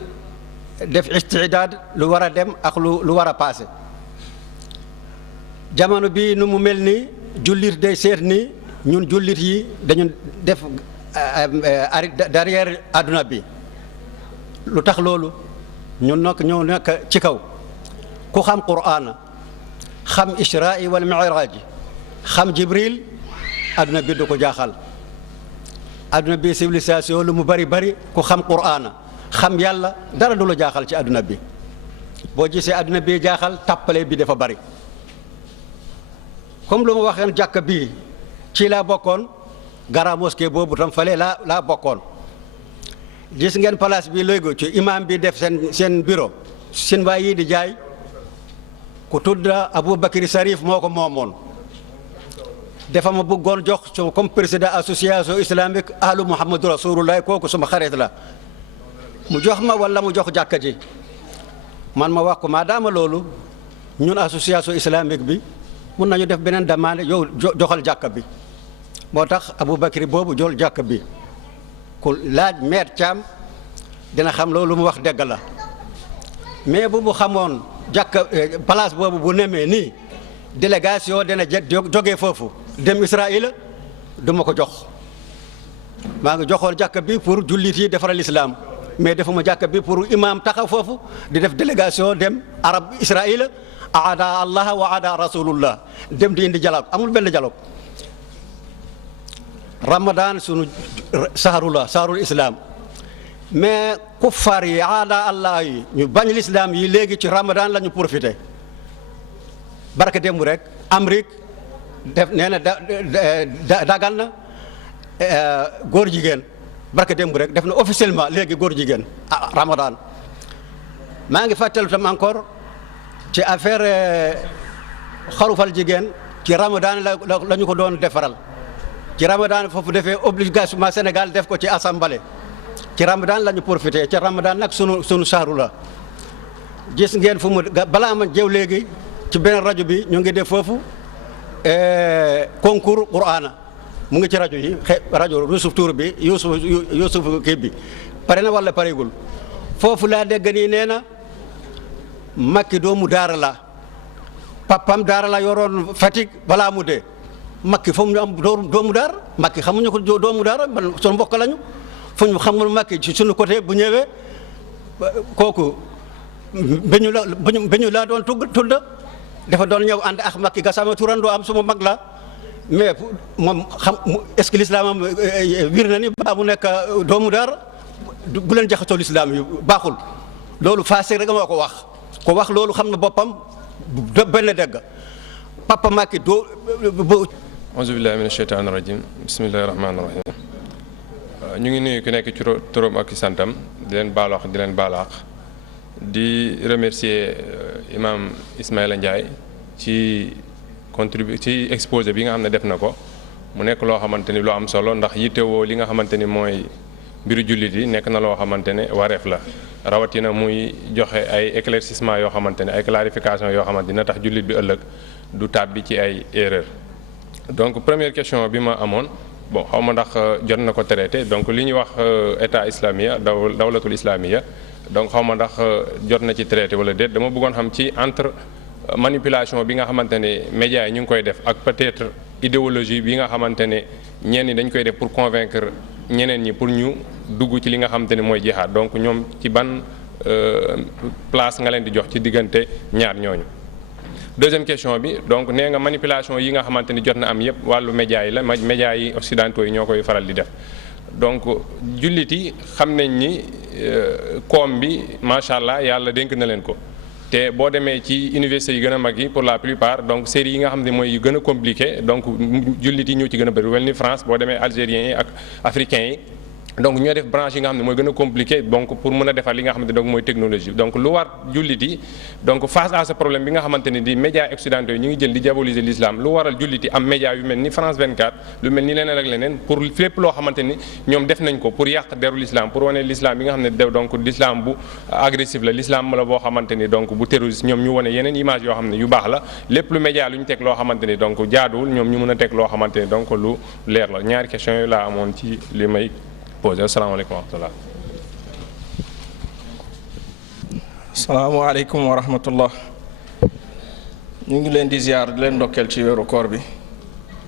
def istidaad lu war a dem ak lu war a passé jamono bi nu mu mel ni jullit day seet ni ñun jullit yi dañu def derrière adduna bi lu tax loolu ñun nag ñoo nekk ci kaw ku xam Qur'an xam Israa wal Mi'raaj xam Jibril adduna bi du ko jaaxal adduna bi civilisation lu mu bari ku xam Qur'an xam yàlla dara du la jaaxal ci adduna bi boo gisee adduna bi jaaxal tappale bi dafa bari comme lu ma waxeen jàkk bii ci laa bokkoon gara mosquée boobu tam fale laa bokkoon gis ngeen place bi léegi ci imam bi def seen bureau seen waay yi di jaay ku tudd Aboubacry Sarif moo ko moomoon dafa ma bëggoon jox comme président association islamique ahlu Muhammadu Rasulullah kooku suma xarit la mu jox ma wala mu jox jàkka ji man ma wax ko maadaama loolu ñun association islamique bi mun nañu def beneen demande yow joxal jàkka bi moo tax Aboubacry boobu jol jàkka bi ku laaj maire Thiam dina xam loolu mu wax dëgg la mais bu mu xamoon jàkka place boobu bu nemee nii délégation dina jógee foofu dem Israël du ma ko jox maa ngi joxoon jàkka bi pour jullit yi defaral islam mais defuma jàkka bi pour imam taxaw foofu di def délégation dem arab Israël aada allah wa aada rasulullah dem di indi dialogue amul benn dialogue Ramadan sunu saharul islam mais kuffar yi aada allah yi ñu bañ l'islam yi léegi ci Ramadan la ñu profité barke démb rek Amérique def nee na dagal na góor jigéen barke démb rek def na officiellement léegi góor jigéen Ramadan maa ngi fàttali tam encore ci affaire xarufal jigéen ci Ramadan la ñu ko doon defaral ci Ramadan foofu defee obligation Sénégal def ko ci assemblée ci Ramadan la ñu profité ci Ramadan nag sunu saaru la gis ngeen fu mu balaa ma jëw léegi ci beneen rajo bi ñu ngi def foofu concours Qur'an mu ngi ci rajo yi rajo Youssouf Tour bi Youssouf kii bi pare na wala paregul foofu laa dégg nii nee na Macky doomu daara la papam daara la yoroon Fatick balaa mu dee Macky fu mu am doomu daara Macky xamuñu ko doomu daara man sunu mbokk lañu fu ñu xamul Macky ci sunu côté bu ñëwee kooku beñu laa doon tudd dafa doon ñëw ànd ak Macky Gassama turandoo am suma mag la mais moom xam est-ce que l'islam am wir na ni baa mu nekk doomu daara bu leen jaxasoo l'islam yu baaxul loolu faase rek moo ko wax loolu xam na boppam benn dégg papa Macky doo auzu billahi mina sheytaani rajim bismillahi rahmaani rahim ñu ngi nuyu ku nekk ci turam ak santam di leen baalaax di remercier imam Ismaïla Ndiaye ci exposé bi nga xam ne def na ko mu nekk loo xamante ni lu am solo ndax yittewoo li nga xamante ni mooy mbiru jullit yi nekk na loo xamante ne wareef la rawatina muy joxe ay éclaircissement yoo xamante ne ay clarification yoo xamante dina tax jullit bi ëllëg du tàbbi ci ay erreur donc première question bi ma amoon bon xaw ma ndax jot na ko traité donc li ñuy wax état islamia dawlatul islamia donc xaw ma ndax jot na ci traité wala déet dama bëggoon xam ci entre manipulation bi nga xamante ne médias yi ñu ngi koy def ak peut-être idéologie bi nga xamante ne ñenn ñi dañ koy def pour convaincre ñeneen ñi pour ñu dugg ci li nga xamante ne mooy jihaad donc ñoom ci ban place nga leen di jox ci diggante ñaar ñooñu. deuxième question bi donc nee nga manipulation yi nga xamante ni jot na am yépp wàllu média yi la média yi occidentaux yi ñoo koy faral di def donc jullit yi xam nañ ni koom bi macha allah yàlla dénk na leen ko te boo demee ci université yi gën a mag yi pour la plupart donc séries yi nga xam ne mooy yu gën a compliqué donc jullit yi ñoo ci gën a bëri wel ni France boo demee algériens yi ak africains yi donc ñoo def branche yi nga xam ne mooy gën a compliqué donc pour mën a defar li nga xamante donc mooy technologie donc lu war jullit yi donc face à ce problème bi nga xamante ni di médias occidentaux yi ñu ngi jël di diaboliser l'islam lu waral jullit yi am média yu mel ni France 24 lu mel ni leneen ak leneen pour lépp loo xamante ni ñoom def nañ ko pour yàq deru l'islam pour wane l'islam bi nga xam ne donc l'islam bu agressif la l'islam la boo xamante ni donc bu terroriste ñoom ñu wane yeneen image yoo xam ne yu baax la lépp lu média lu ñu teg loo xamante ni donc jaaduwul ñoom ñu mën a teg loo xamante ni donc lu leer la ñaari question yooyu laa amoon ci li may posé. Asalaamaaleykum wa rahmatullah. Asalaamaaleykum wa rahmatullah. ñu ngi leen di ziar di leen ndokkeel ci weeru koor bi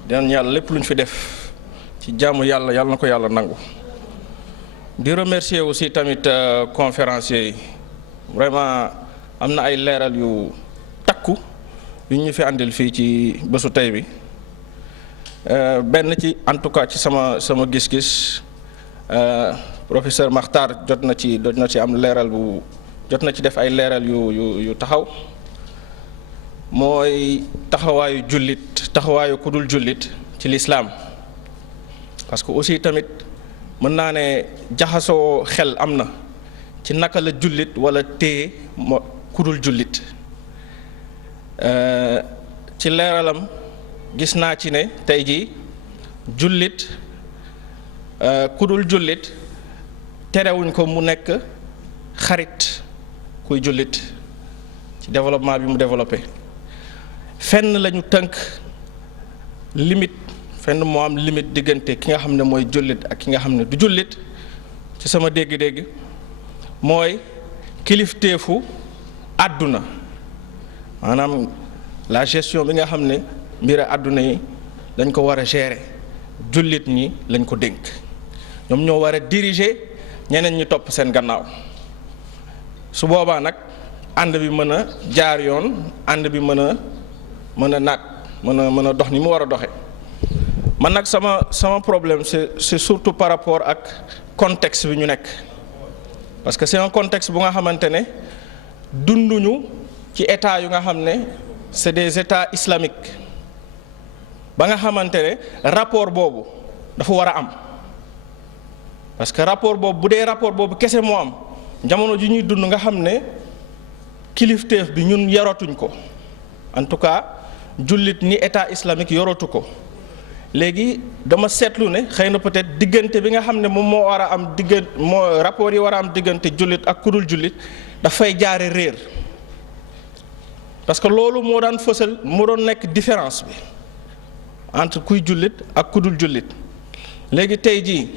di ñaan yàlla lépp lu ñu fi def ci jaamu yàlla yàlla na ko yàlla nangu. di remercier aussi tamit conférenciers yi vraiment am na ay leeral yu takku yu ñu fi àndil fii ci bésu tey bi benn ci en tout cas ci sama gis-gis. Professeur Makhtar jot na ci am leeral bu jot na ci def ay leeral yu taxaw mooy taxawaayu jullit taxawaayu ku dul jullit ci lislaam parce que aussi tamit mën naa ne jaxasoo xel am na ci naka la jullit wala téye ku dul jullit ci leeralam gis naa ci ne tey jii jullit ku dul jullit terewuñ ko mu nekk xarit kuy jullit ci développement bi mu développé fenn lañu tënk limite fenn moo am limite diggante ki nga xam ne mooy jullit ak ki nga xam ne du jullit ci sama dégg-dégg mooy kilifteefu àdduna maanaam la gestion bi nga xam ne mbiri àdduna yi dañ ko war a gérer jullit ñi lañ ko dénk ñoom ñoo war a diriger ñeneen ñi topp seen gannaaw su boobaa nag ànd bi mën a jaar yoon ànd bi mën a naat mën a dox ni mu war a doxe man nag sama problème c'est surtout par rapport ak contexte bi ñu nekk parce que c'est un contexte bu nga xamante ne dunduñu ci état yu nga xam ne c'est des états islamiques ba nga xamante ne rapport boobu dafa war a am parce que rapport boobu bu dee rapport boobu kese moo am jamono ji ñuy dund nga xam ne kilifteef bi ñun yoratuñ ko en tout cas jullit ni état islamique yoratu ko léegi dama seetlu ne xëy na peut-être diggante bi nga xam ne moom moo war a am rapport yi war a am diggante jullit ak kudul jullit dafay jaare réer parce que loolu moo daan fësal moo doon nekk différence bi entre kuy jullit ak kudul jullit léegi tey jii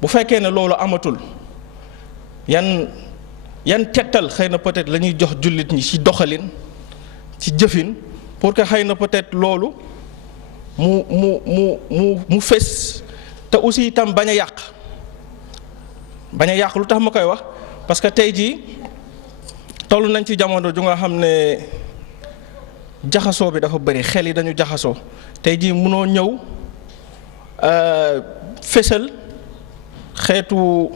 bu fekkee ne loolu amatul yan tettal xëy na peut-être la ñuy jox jullit ñi ci doxalin ci jëfin pour que xëy na peut-être loolu mu fés te aussi itam bañ a yàq lu tax ma koy wax parce que tey jii toll nañ ci jamono ju nga xam ne jaxasoo bi dafa bëri xel yi dañu jaxasoo tey jii mënoo ñëw fésal xeetu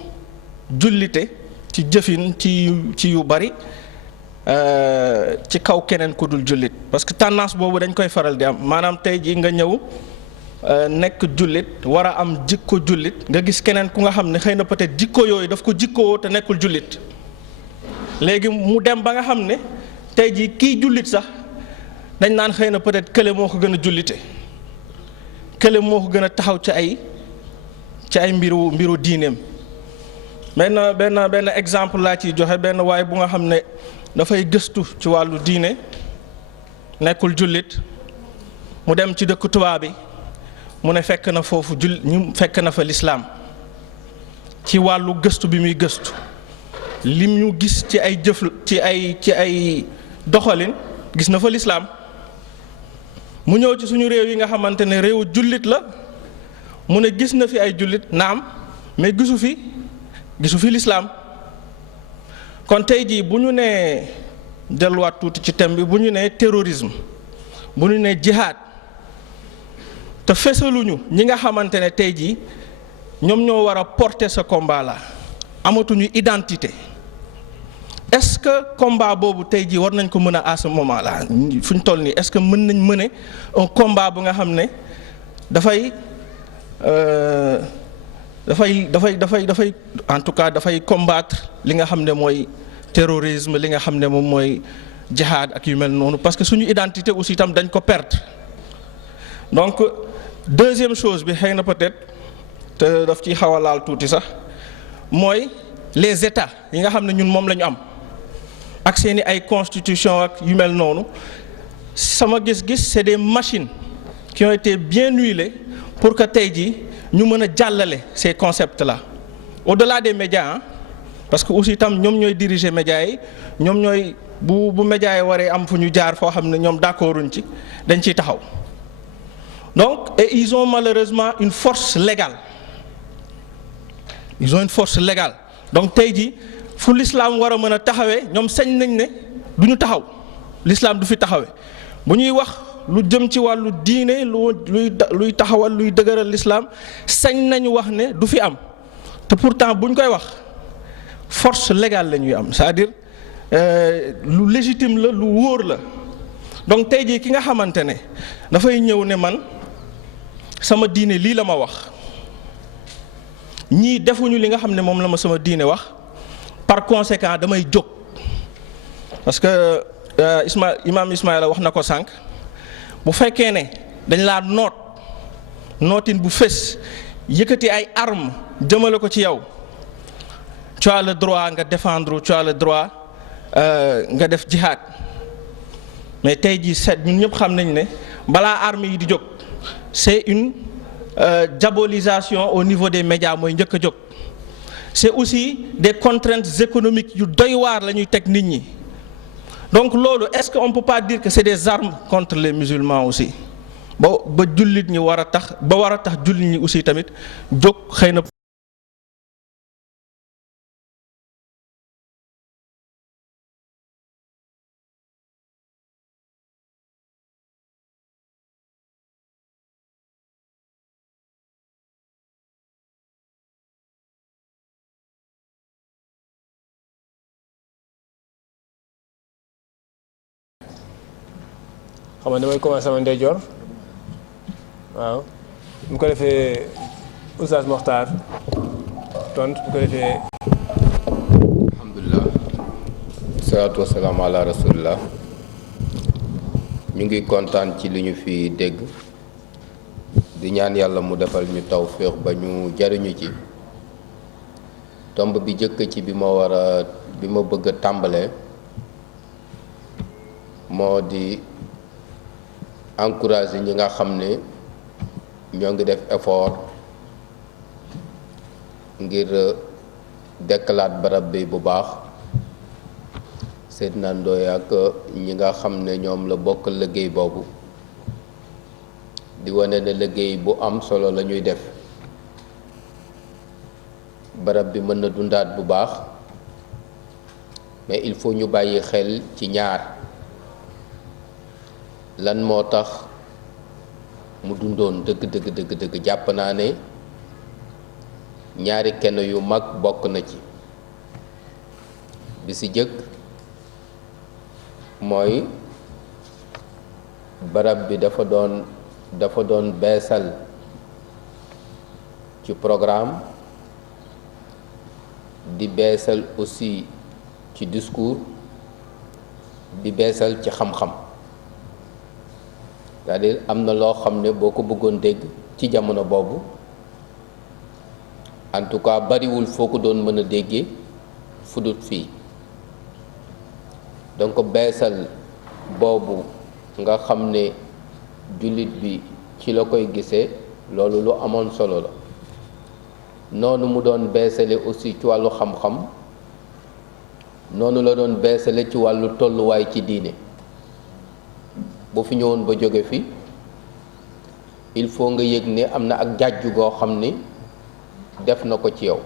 jullite ci jëfin ci yu bari ci kaw keneen ku dul jullit parce que tendance boobu dañ koy faral di am maanaam tey jii nga ñëw nekk jullit war a am jikko jullit nga gis keneen ku nga xam ne xëy na peut-être jikko yooyu daf ko jikkoo te nekkul jullit léegi mu dem ba nga xam ne tey jii kii jullit sax dañ naan xëy na peut-être kële moo ko gën a jullite kële moo ko gën a taxaw ci ay mbiru diineem benn exemple laa ciy joxe benn waaye bu nga xam ne dafay gëstu ci wàllu diine nekkul jullit mu dem ci dëkk tubaab bi mu ne fekk na foofu fekk na fa lislaam ci wàllu gëstu bi muy gëstu lim ñu gis ci ay jëf ci ay doxalin gis na fa lislaam mu ñëw ci suñu réew yi nga xamante ne réewu jullit la mu ne gis na fi ay jullit naam mais gisu fi lislaam. kon tey jii bu ñu nee delluwaat tuuti ci thème bi bu ñu nee terrorisme bu ñu nee jihad te fesaluñu ñi nga xamante ne tey jii ñoom ñoo war a porter ce combat là amatuñu identité est-ce que combat boobu tey jii war nañ ko mën a à ce moment là fu ñu toll nii est-ce que mën nañ mener un combat bu nga xam ne dafay en tout cas dafay combattre li nga xam ne mooy terrorisme li nga xam ne moom mooy jihad ak yu mel noonu parce que suñu identité aussi itam dañ ko perdre. donc deuxième chose bi xëy na peut-être te daf ciy xaw a laal tuuti sax mooy les états yi nga xam ne ñun moom la ñu am ak seeni ay constitution ak yu mel noonu sama gis-gis c'est des machines qui ont été bien huilées pour que tey jii ñu mën a jàllale ces concepts là au-delà des médias parce que aussi itam ñoom ñooy diriger médias yi ñoom ñooy bu médias yi waree am fu ñu jaar foo xam ne ñoom d'accorduñ ci dañ ciy taxaw donc et ils ont malheureusement une force légale donc tey jii fu l'islam war a mën a taxawee ñoom sañ nañ ne du ñu taxaw l'islam du fi taxawee bu ñuy wax lu jëm ci wàllu diine luy taxawal luy dëgëral l'islam sañ nañu wax ne du fi am te pourtant bu ñu koy wax force légale la ñuy am c'est-à-dire lu légitime la lu wóor la donc tey jii ki nga xamante ne dafay ñëw ne man sama diine lii la ma wax ñii defuñu li nga xam ne moom la ma sama diine wax par conséquent damay jóg parce que imam Ismaïla wax na ko sànq bu fekkee ne dañ laa nootin bu fés yëkkati ay armes jëmale ko ci yow tu as le droit nga défendre tu as le droit nga def jihad mais tey jii seet ñun ñëpp xam nañ ne balaa armes yi di jóg c'est une diabolisation au niveau des médias mooy njëkk a jóg c'est aussi des contraintes économiques yu doy waar la ñuy teg nit ñi donc loolu est-ce qu'on peut pas dire que c'est des armes contre les musulmans aussi ba jullit ñi war a tax jullit ñi aussi tamit jóg xëy na xam nga damay commencer sama ndeyjoor waaw bu ko defee Oustaz Mokhtar tontu bu ko defee. alhamdulilah salaatu wasalaamu ala rasulillah ñu ngi kontaan ci li ñu fi dégg di ñaan yàlla mu defal ñu tawféex ba ñu jariñu ci tomb bi jëkk ci bi ma bëgg a tàmbalee moo di encourager ñi nga xam ne ñoo ngi def effort ngir dekkalaat barab bi bu baax seet na ndooy ak ñi nga xam ne ñoom la bokk liggéey boobu di wane ne liggéey bu am solo la ñuy def barab bi mën na dundaat bu baax mais il faut ñu bàyyi xel ci ñaar lan moo tax mu dundoon dëgg jàpp naa ne ñaari kenn yu mag bokk na ci bi ci jëkk mooy barab bi dafa doon beesal ci programme di beesal aussi ci discours di beesal ci xam-xam c'est-à-dire am na loo xam ne boo ko bëggoon dégg ci jamono boobu en tout cas bariwul foo ko doon mën a déggee fudut fii donc beesal boobu nga xam ne jullit bi ci la koy gisee loolu lu amoon solo la noonu mu doon beesale aussi ci wàllu xam-xam noonu la doon beesale ci wàllu tolluwaay ci diine bu fi ñëwoon ba jóge fi il faut nga yëg ne am na ak jàjju goo xam ni def na ko ci yow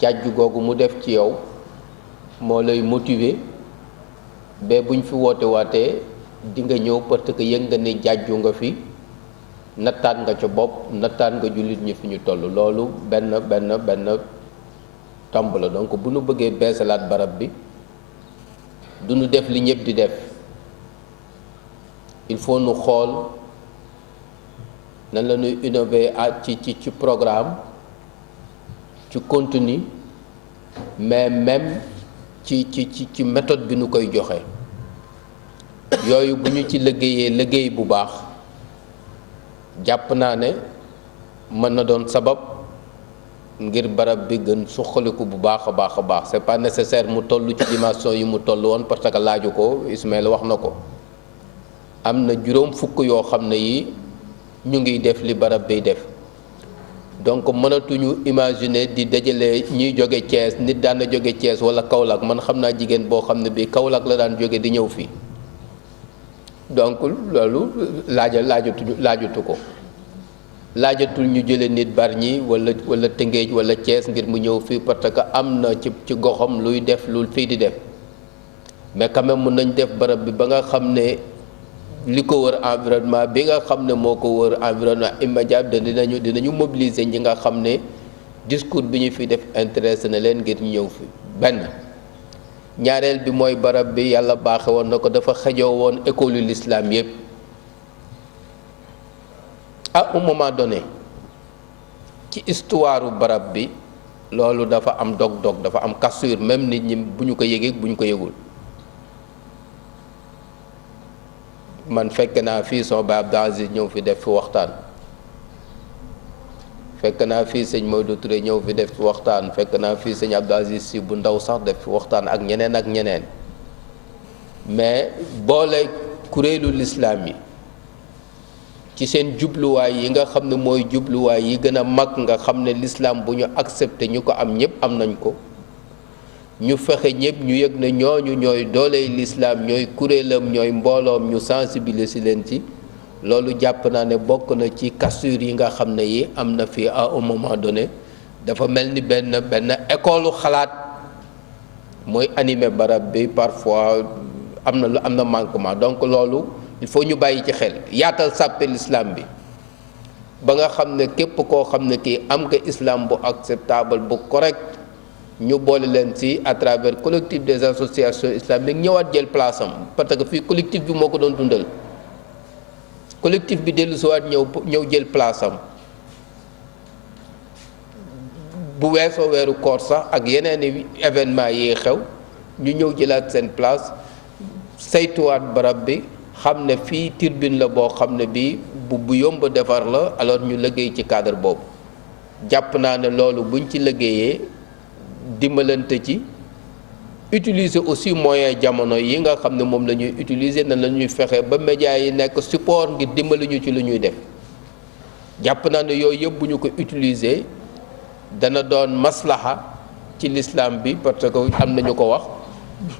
jàjju googu mu def ci yow moo lay motiver ba buñ fi woote waatee di nga ñëw parce que yëg nga ne jàjju nga fi nattaat nga ca bopp nattaat nga jullit ñi fi ñu toll loolu benn tomb la. donc bu nu bëggee beesalaat barab bi du nu def li ñëpp di def, il faut nu xool nan la ñuy innover ci programme, ci contenu, mais même ci méthode bi nu koy joxe. yooyu bu ñu ci liggéey bu baax jàpp naa ne mën na doon sabab ngir barab bi gën suqaliku bu baax a baax. c'est pas nécessaire mu toll ci dimension yi mu toll woon parce que laaju ko Ismaël wax na ko. am na juróom fukk yoo xam ne yi ñu ngi def li barab bi def, donc mënatuñu imaginer di dajale ñuy jóge Thiès. nit daan na jóge Thiès wala Kaolack, man xam naa jigéen boo xam ne bii Kaolack la daan jóge di ñëw fii. donc loolu laajatu ko laajatul ñu jële nit Bargny wala Tëngéej wala Thiès ngir mu ñëw fii parce que am na ci goxam luy def lu fii di def, mais quand même mën nañ def barab bi ba nga xam ne li ko wër environnement bi nga xam ne moo ko wër environnement immédiat dinañu mobiliser ñi nga xam ne discours bi ñu fi def intéressé na leen ngir ñu ñëw fi. benn ñaareel bi mooy barab bi yàlla baaxe woon na ko dafa xejoo woon école yu l'islam yépp. à un moment donné ci histoire barab bi loolu dafa am dog-dog, dafa am cassure, même nit ñi bu ñu ko yëgee bu ñu ko yëgul. man fekk naa fii son ba Abdou Aziz ñëw fi def fi waxtaan, fekk naa fii sëñ Maodo Touré ñëw fi def fi waxtaan, fekk naa fii sëñ Abdou Aziz si bu ndaw sax def fi waxtaan ak ñeneen mais boole kuréelu lislaam yi ci seen jubluwaay yi nga xam ne mooy jubluwaay yi gën a mag nga xam ne lislaam bu ñu accepté ñu ko am ñëpp am nañ ko, ñu fexe ñëpp ñu yëg ne ñooñu ñooy dooley lislaam, ñooy kuréelam, ñooy mbooloom, ñu sensibiliser leen ci. loolu jàpp naa ne bokk na ci cassure yi nga xam ne yi am na fii à un moment donné. dafa mel ni benn école xalaat mooy animé barab bi, parfois am na manquement. donc loolu il faut ñu bàyyi ci xel, yaatal sàppe l'islam bi ba nga xam ne képp koo xam ne kii am nga islam bu acceptable bu correct, ñu boole leen ci à travers collectif des associations islamiques ñëwaat jël place am, parce que fii collectif bi moo ko doon dundal. collectif bi dellu siwaat ñëw jël place am bu weesoo weeru koor sax ak yeneen événement yi xew ñu ñëw jëlaat seen place saytuwaat barab bi xam ne fii tribune la boo xam ne bii bu yomb defar la, alors ñu liggéey ci cadre boobu. jàpp naa ne loolu buñ ci liggéeyee dimbalante ci, utiliser aussi moyen jamono yi nga xam ne moom la ñuy utiliser, na la ñuy fexe ba médias yi nekk support ngir dimbali ñu ci lu ñuy def. jàpp naa ne yooyu yëpp bu ñu ko utiliser dana doon maslaha ci l'islam bi, parce que am nañu ko wax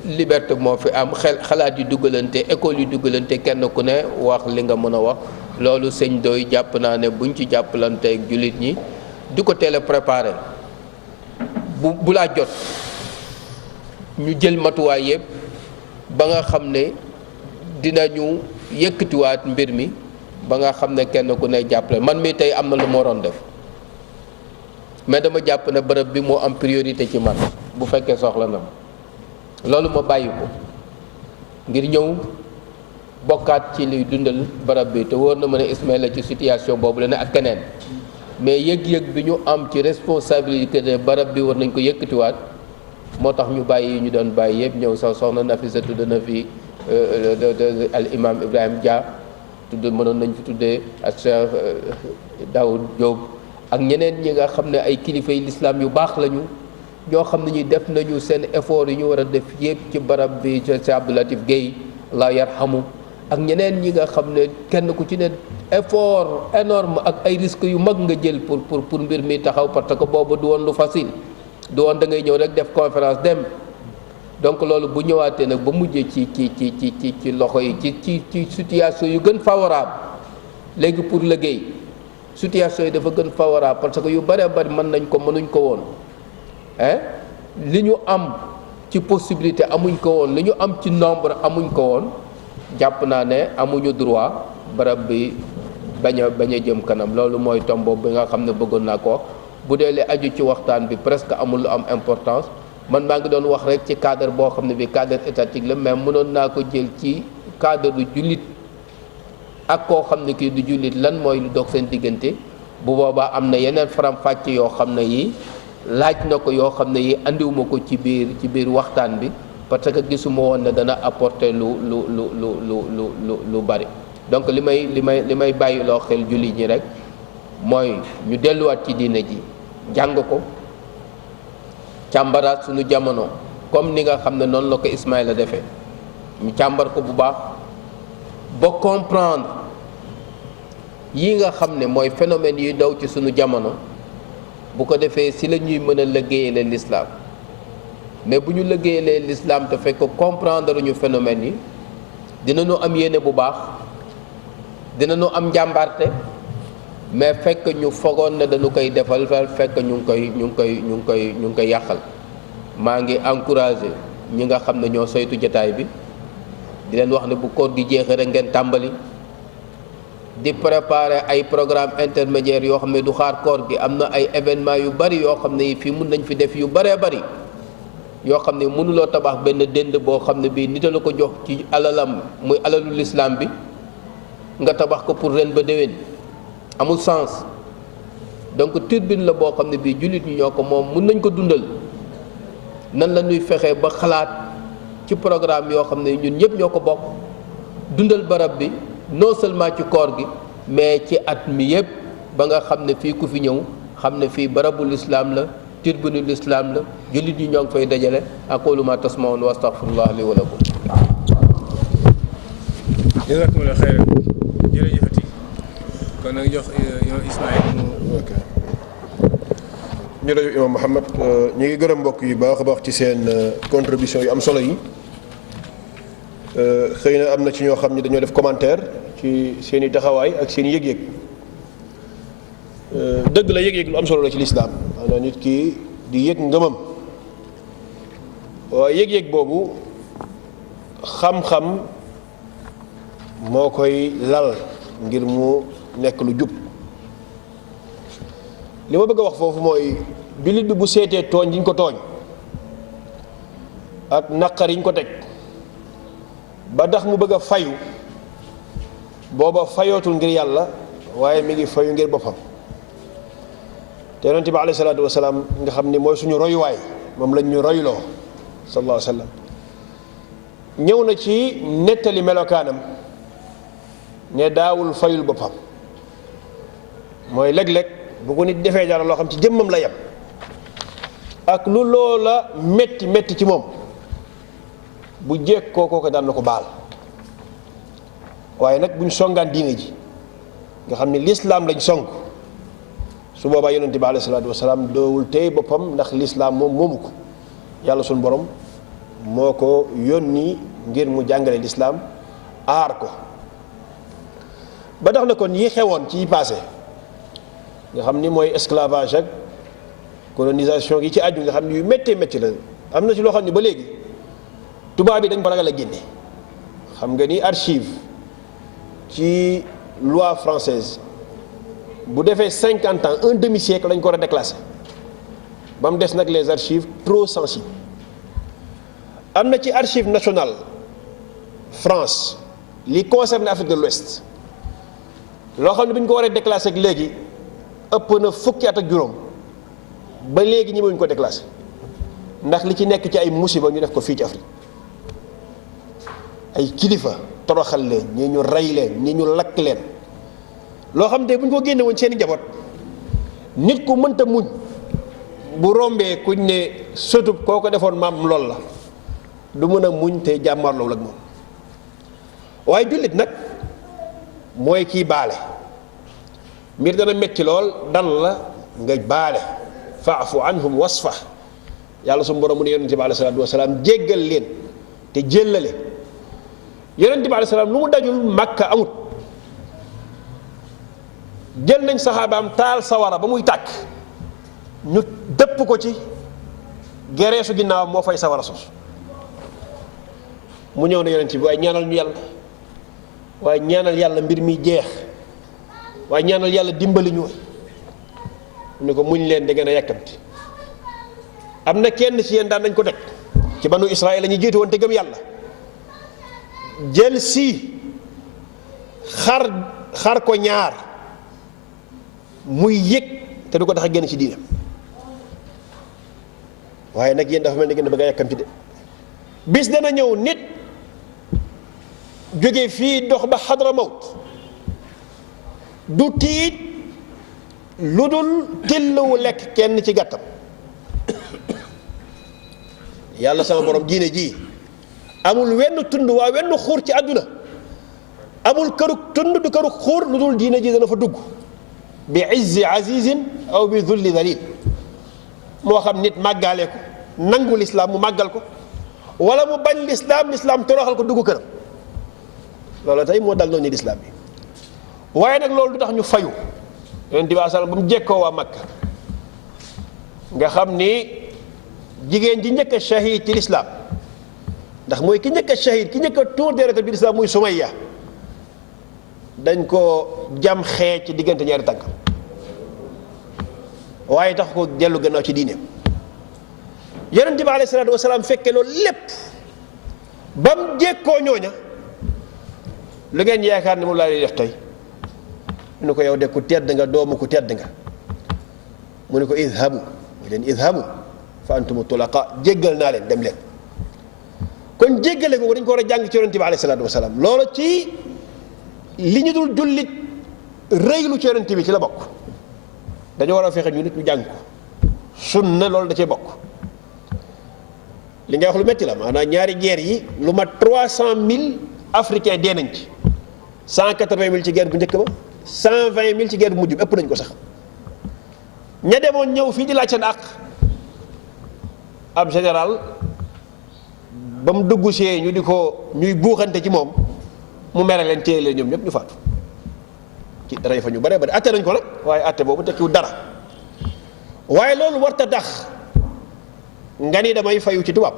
liberté moo fi am, xalaat yu dugalante, école yu dugalante, kenn ku ne wax li nga mën a wax. loolu sëñ doy jàpp naa ne buñ ci jàppalante ak jullit ñi di ko teel a préparer bu laa jot ñu jël matuwaay yëpp ba nga xam ne dinañu yëkkatiwaat mbir mi ba nga xam ne kenn ku ne jàppale. man mi tey am na lu ma waroon def, mais dama jàpp ne bërëb bi moo am priorité ci man bu fekkee soxla na ma, loolu ma bàyyi ko ngir ñëw bokkaat ci liy dundal barab bi. te wóor na ma ne Ismaïla ci situation boobu la ne ak keneen, mais yëg-yëg bi ñu am ci responsabilité de barab bi war nañ ko yëkkatiwaat, moo tax ñu bàyyi ñu doon bàyyi yëpp ñëw sax soxna Nafisa tudd na fi al imam Ibrahima Dia, mënoon nañ fi tuddee ak Cheikh Daoud Diop ak ñeneen ñi nga xam ne ay kilifa yi l'islam yu baax lañu, ñoo xam ne ñi def nañu seen effort yi ñu war a def yëpp ci barab bi. Cheikh Abdou Latif Guèye Allah yarhamu ak ñeneen ñi nga xam ne kenn ku ci ne effort énorme ak ay risques yu mag nga jël pour mbir mi taxaw, parce que boobu du woon lu facile, du woon da ngay ñëw rek def conférence dem. donc loolu bu ñëwaatee nag ba mujjee ci loxo yi ci situation yu gën favorable léegi pour liggéey situation yi dafa gën favorable parce que yu bëree bëri mënuñ ko woon li ñu am ci possibilité amuñ ko woon li ñu am ci nombre amuñ ko woon jàpp naa ne amuñu droit barab bi bañ a jëm kanam. loolu mooy tombo bi nga xam ne bëggoon naa ko bu dee li aju ci waxtaan bi presque amul lu am importance man maa ngi doon wax rek ci cadre boo xam ne bi cadre étatique la mais mënoon naa ko jël ci cadre du jullit ak koo xam ne kii du jullit lan mooy lu dox seen diggante bu boobaa am na yeneen faram-fàcc yoo xam ne yi laaj na ko yoo xam ne yi andiwuma ko ci biir waxtaan bi parce que gisuma woon ne dana apporter lu bari. donc li may bàyyi loo xel jullit ñi rek mooy ñu delluwaat ci diine ji jàng ko càmbaraat suñu jamono comme ni nga xam ne noonu la ko Ismaïla defee ñu càmbar ko bu baax ba comprendre yi nga xam ne mooy phénomène yi daw ci suñu jamono bu ko defee si la ñuy mën a liggéeyale l'islam mais bu ñu liggéeyalee l'islam te fekk comprendre ñu phénomène yi dinañu am yéene bu baax dinañu am njàmbarte mais fekk ñu fogoon ne dañu koy defal fekk ñu ngi koy yàqal. maa ngi encouragé ñi nga xam ne ñoo saytu jataay bi di leen wax ne bu koor gi jeexee rek ngeen tàmbali di préparer ay programme intermédiaire yoo xam ne du xaar koor gi. am na ay événement yu bari yoo xam ne fii mun nañ fi def yu bëree bari yoo xam ne mënuloo tabax benn dënd boo xam ne bii nit a la ko jox ci alalam muy alalu lislaam bi nga tabax ko pour ren ba déwén amul sens. donc turbine la boo xam ne bii jullit ñi ñoo ko moom mun nañ ko dundal. nan la ñuy fexee ba xalaat ci programme yoo xam ne ñun ñëpp ñoo ko bokk dundal barab bi non seulement ci koor gi mais ci at mi yëpp ba nga xam ne fii ku fi ñëw xam ne fii barabul islam la turbinul islam la jullit ñi ñoo ngi fay dajale. aqulu ma tasmaun wa astaghfirullah li wa lakum. jazakumullah xayran jërëjëfati kon nag jox yow Ismaïl mu jërëjëf Imam Mouhamed ñu ngi gërëm mbokk yi baax a baax ci seen contribution yu am solo yi. xëy na am na ci ñoo xam ne dañoo def commentaire ci seen i taxawaay ak seen i yëg-yëg. dëgg la yëg-yëg lu am solo la ci lislaam maanaam nit ki di yëg ngëmam waaye yëg-yëg boobu xam-xam moo koy lal ngir mu nekk lu jub. li ma bëgg a wax foofu mooy jullit bi bu seetee tooñ yi ñu ko tooñ ak naqar yi ñu ko teg ba tax mu bëgg a fayu booba fayootul ngir yàlla waaye mi ngi fayu ngir boppam. te yonent bi alayhi salaatu wasalaam nga xam ni mooy suñu royuwaay moom lañ ñu royloo sallallahu alayhi wa sallam ñëw na ci nettali melokaanam ne daawul fayul boppam. mooy léeg-léeg bu ko nit defee dara loo xam ci jëmmam la yem ak lu loola metti metti ci moom bu jekkoo kooku daan na ko baal. waaye nag buñ songaan diine ji nga xam ne lislaam lañ song su boobaa yonent bi alayhi salaatu wasalaam doowul tey boppam ndax lislaam moom moomu ko yàlla suñu borom moo ko yónni ngir mu jàngale lislaam aar ko. ba tax na kon yi xewoon ci passé nga xam ni mooy esclavage ak colonisation gi ci aju nga xam ni yu méttee métti la am na ci loo xam ne ba léegi tubaab bi dañ ko ragal a génne. xam nga ni archive ci loi française bu defee 50 ans un demi-siècle lañ ko war a déclassé ba mu des nag les archives trop sensibles. am na ci archive nationale France li concerne Afrique de l'Ouest loo xam ne bi ñu ko waree déclassé ak léegi ëpp na fukki at ak juróom ba léegi ñi muñ ko déclassé ndax li ci nekk ci ay musiba ñu def ko fii ci Afrique. ay kilifa toroxal leen ñii ñu rey leen ñii ñu lakk leen loo xam te bu ñu ko génne woon seen i njaboot nit ku mënta muñ bu rombee kuñ ne sëtub koo ko defoon maam lool la du mën a muñ te jàmmarloo ak moom. waaye jullit nag mooy kii baale mbir dana metti lool dal la nga baale faafu anhum wasfa yàlla su borom mu ne yonente bi alayhi salaatu wasalaam jéggal leen te jéllale. yonent bi alayhi salaam lu mu dajul Makka amut jël nañ saxaabaam taal sawara ba muy tàkk ñu dëpp ko ci gereesu ginnaaw moo fay sawara sos mu ñëw na yonent bi waaye ñaanal ñu yàlla waaye ñaanal yàlla mbir mi jeex waaye ñaanal yàlla dimbali ñu mu ne ko muñ leen da ngeen a yàkkamti am na kenn ci yéen daan nañ ko teg ci banu Israël la ñu jiitu woon te gëm yàlla jël si xar ko ñaar muy yëg te du ko tax a génn ci diine waaye nag yéen dafa mel ni ngeen bëgg a yàkkamti de bis dana ñëw nit jóge fii dox ba Xadramawt du tiit lu dul tilluwu lekk kenn ci gàttam yàlla sama borom diine ji amul wenn tund waa wenn xuur ci àdduna amul kërug tund du kërug xuur lu dul diine ji dana fa dugg bi izzi azizin aw bi zulli dalil moo xam nit màggaale ko nangu lislaam mu màggal ko wala mu bañ lislaam toroxal ko dugg këram loolu tey moo dal noonu ni lislaam bi waaye nag loolu du tax ñu fayu yonent bi sallam ba mu jekkoo waa Makka nga xam ni jigéen ji njëkk a shahid ci lislaam ndax mooy ki njëkk a shahid ki njëkk a tuur deret bi lislaam muy Sumayya dañ ko jam xeej ci diggante ñaari tànk waaye tax ko dellu gannaaw ci diineem yonent bi alayhi salaatu wasalaam fekke loolu lépp ba mu jekkoo ñooña lu ngeen yaakaar ne moom laa lay def tey mu ne ko yow de ku tedd nga doomu ku tedd nga mu ne ko idhabu mu leen idhabu fa antumu tulaqa jéggal naa leen dem leen kon jéggale ko dañ ko war a jàng ci yonent bi alayhi salaatu wasalaam loolu ci li ñu dul jullit rëylu ci yonent bi ci la bokk dañoo war a fexe ñu nit ñu jàng ko sunna loolu da cee bokk li ngay wax lu metti la maanaam ñaari guerre yi lu mat 300,000 africains dee nañ ci 180,000 ci guerre bu njëkk ba 120,000 ci guerre bu mujj bi ëpp nañ ko sax ña demoon ñëw fii di laaj seen àq ab général ba mu dugg see ñu di ko ñuy buuxante ci moom mu mere leen téye leen ñoom ñëpp ñu faatu ci rey fa ñu bare bare atte nañ ko nag waaye atte boobu tekkiwul dara waaye loolu warta tax nga ni damay fayu ci tubaab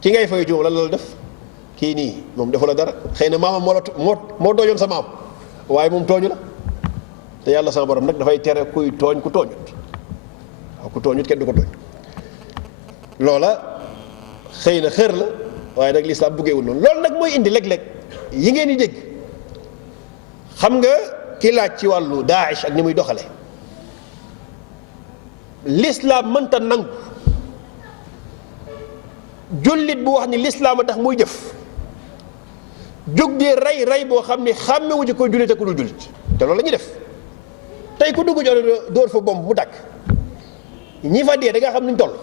ki ngay fayu ci moom lan la def kii nii moom defu la dara xëy na maamam moo tooñoon sa maam waaye moom tooñu la te yàlla sama borom nag dafay tere kuy tooñ ku tooñut waaw ku tooñut kenn du ko tooñ loola xëy na xër la waaye nag lislaam buggeewul noonu loolu nag mooy indi léeg-léeg yi ngeen di dégg xam nga ki laaj ci wàllu Daesh ak ni muy doxale lislaam mënta nangu jullit bu wax ni lislaam a tax muy jëf jóg di rey boo xam ni xàmmewu ji koy jullit ak ku dul jullit te loolu la ñuy def tey ku dugg jox dóor fa bomb mu tàkk ñi fa dee da nga xam nuñ toll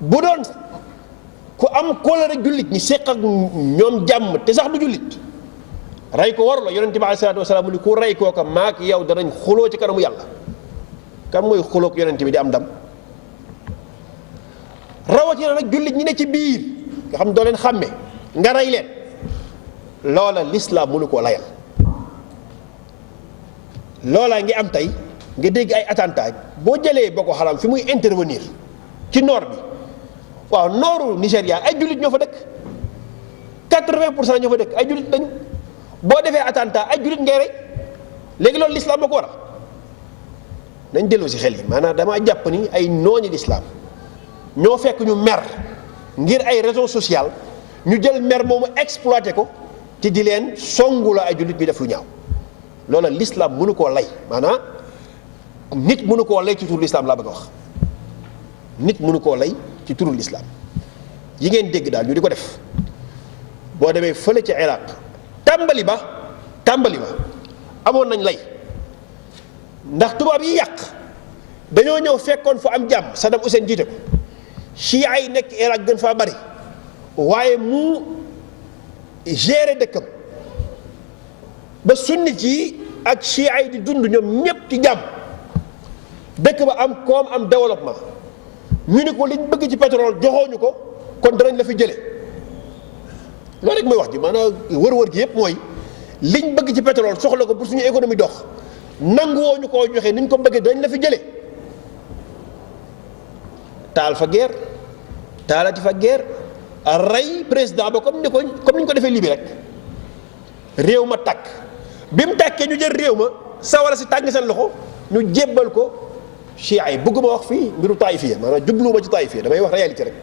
bu doon ku am kóllëre jullit ñi seq ak ñoom jàmm te sax du jullit rey ko waru la yonent bi alayhi salaatu wasalaam mu ni ku rey kooka maak yow danañ xuloo ci kanamu yàlla kam mooy xuloog yonent bi di am ndam rawatina nag jullit ñi ne ci biir nga xam doo leen xàmme nga rey leen loola lislaam mënu koo layal loola ngi am tey nga dégg ay attentat boo jëlee Boko Haram fi muy intervenir ci nord bi waaw nooru Nigéria ay jullit ñoo fa dëkk 80% ñoo fa dëkk ay jullit lañu boo defee attentat ay jullit ngay rey léegi loolu lislaam moo ko waral nañ delloo si xel yi maanaam dama jàpp ni ay nooni lislaam ñoo fekk ñu mer ngir ay réseau social ñu jël mer moomu exploité ko te di leen songu la ay jullit bi def lu ñaaw loola lislaam mënu koo lay maanaam nit mënu koo lay ci turu lislaam laa bëgg a wax nit mënu koo lay ci turu lislaam yi ngeen dégg daal ñu di ko def boo demee fële ca Iraq tàmbali ba amoon nañ lay ndax tubaab yi yàq dañoo ñëw fekkoon fa am jàmm Saddam Hussein jiite ko chia yi nekk Iraq gën faa bari waaye mu gérer dëkkam ba sunnit yi ak chia yi di dund ñoom ñépp ci jàmm dëkk ba am koom am développement ñu ni ko liñ bëgg ci pétrole joxooñu ko kon danañ la fi jële loolu rek mooy wax ji maanaam wër-wër gi yépp mooy liñ bëgg ci pétrole soxla ko pour suñu économie dox nanguwoo ñu koo joxe niñ ko bëggee dañ la fi jële taal fa guerre taalati fa guerre rey président ba comme ni ñu ko defee Libye rek réew ma tàkk bi mu tàkkee ñu jël réew ma sawara si tàgg seen loxo ñu jébbal ko chia yi bëgguma wax fii mbiru taïfiya maanaam jubluwuma ci taïfiya damay wax réalité rek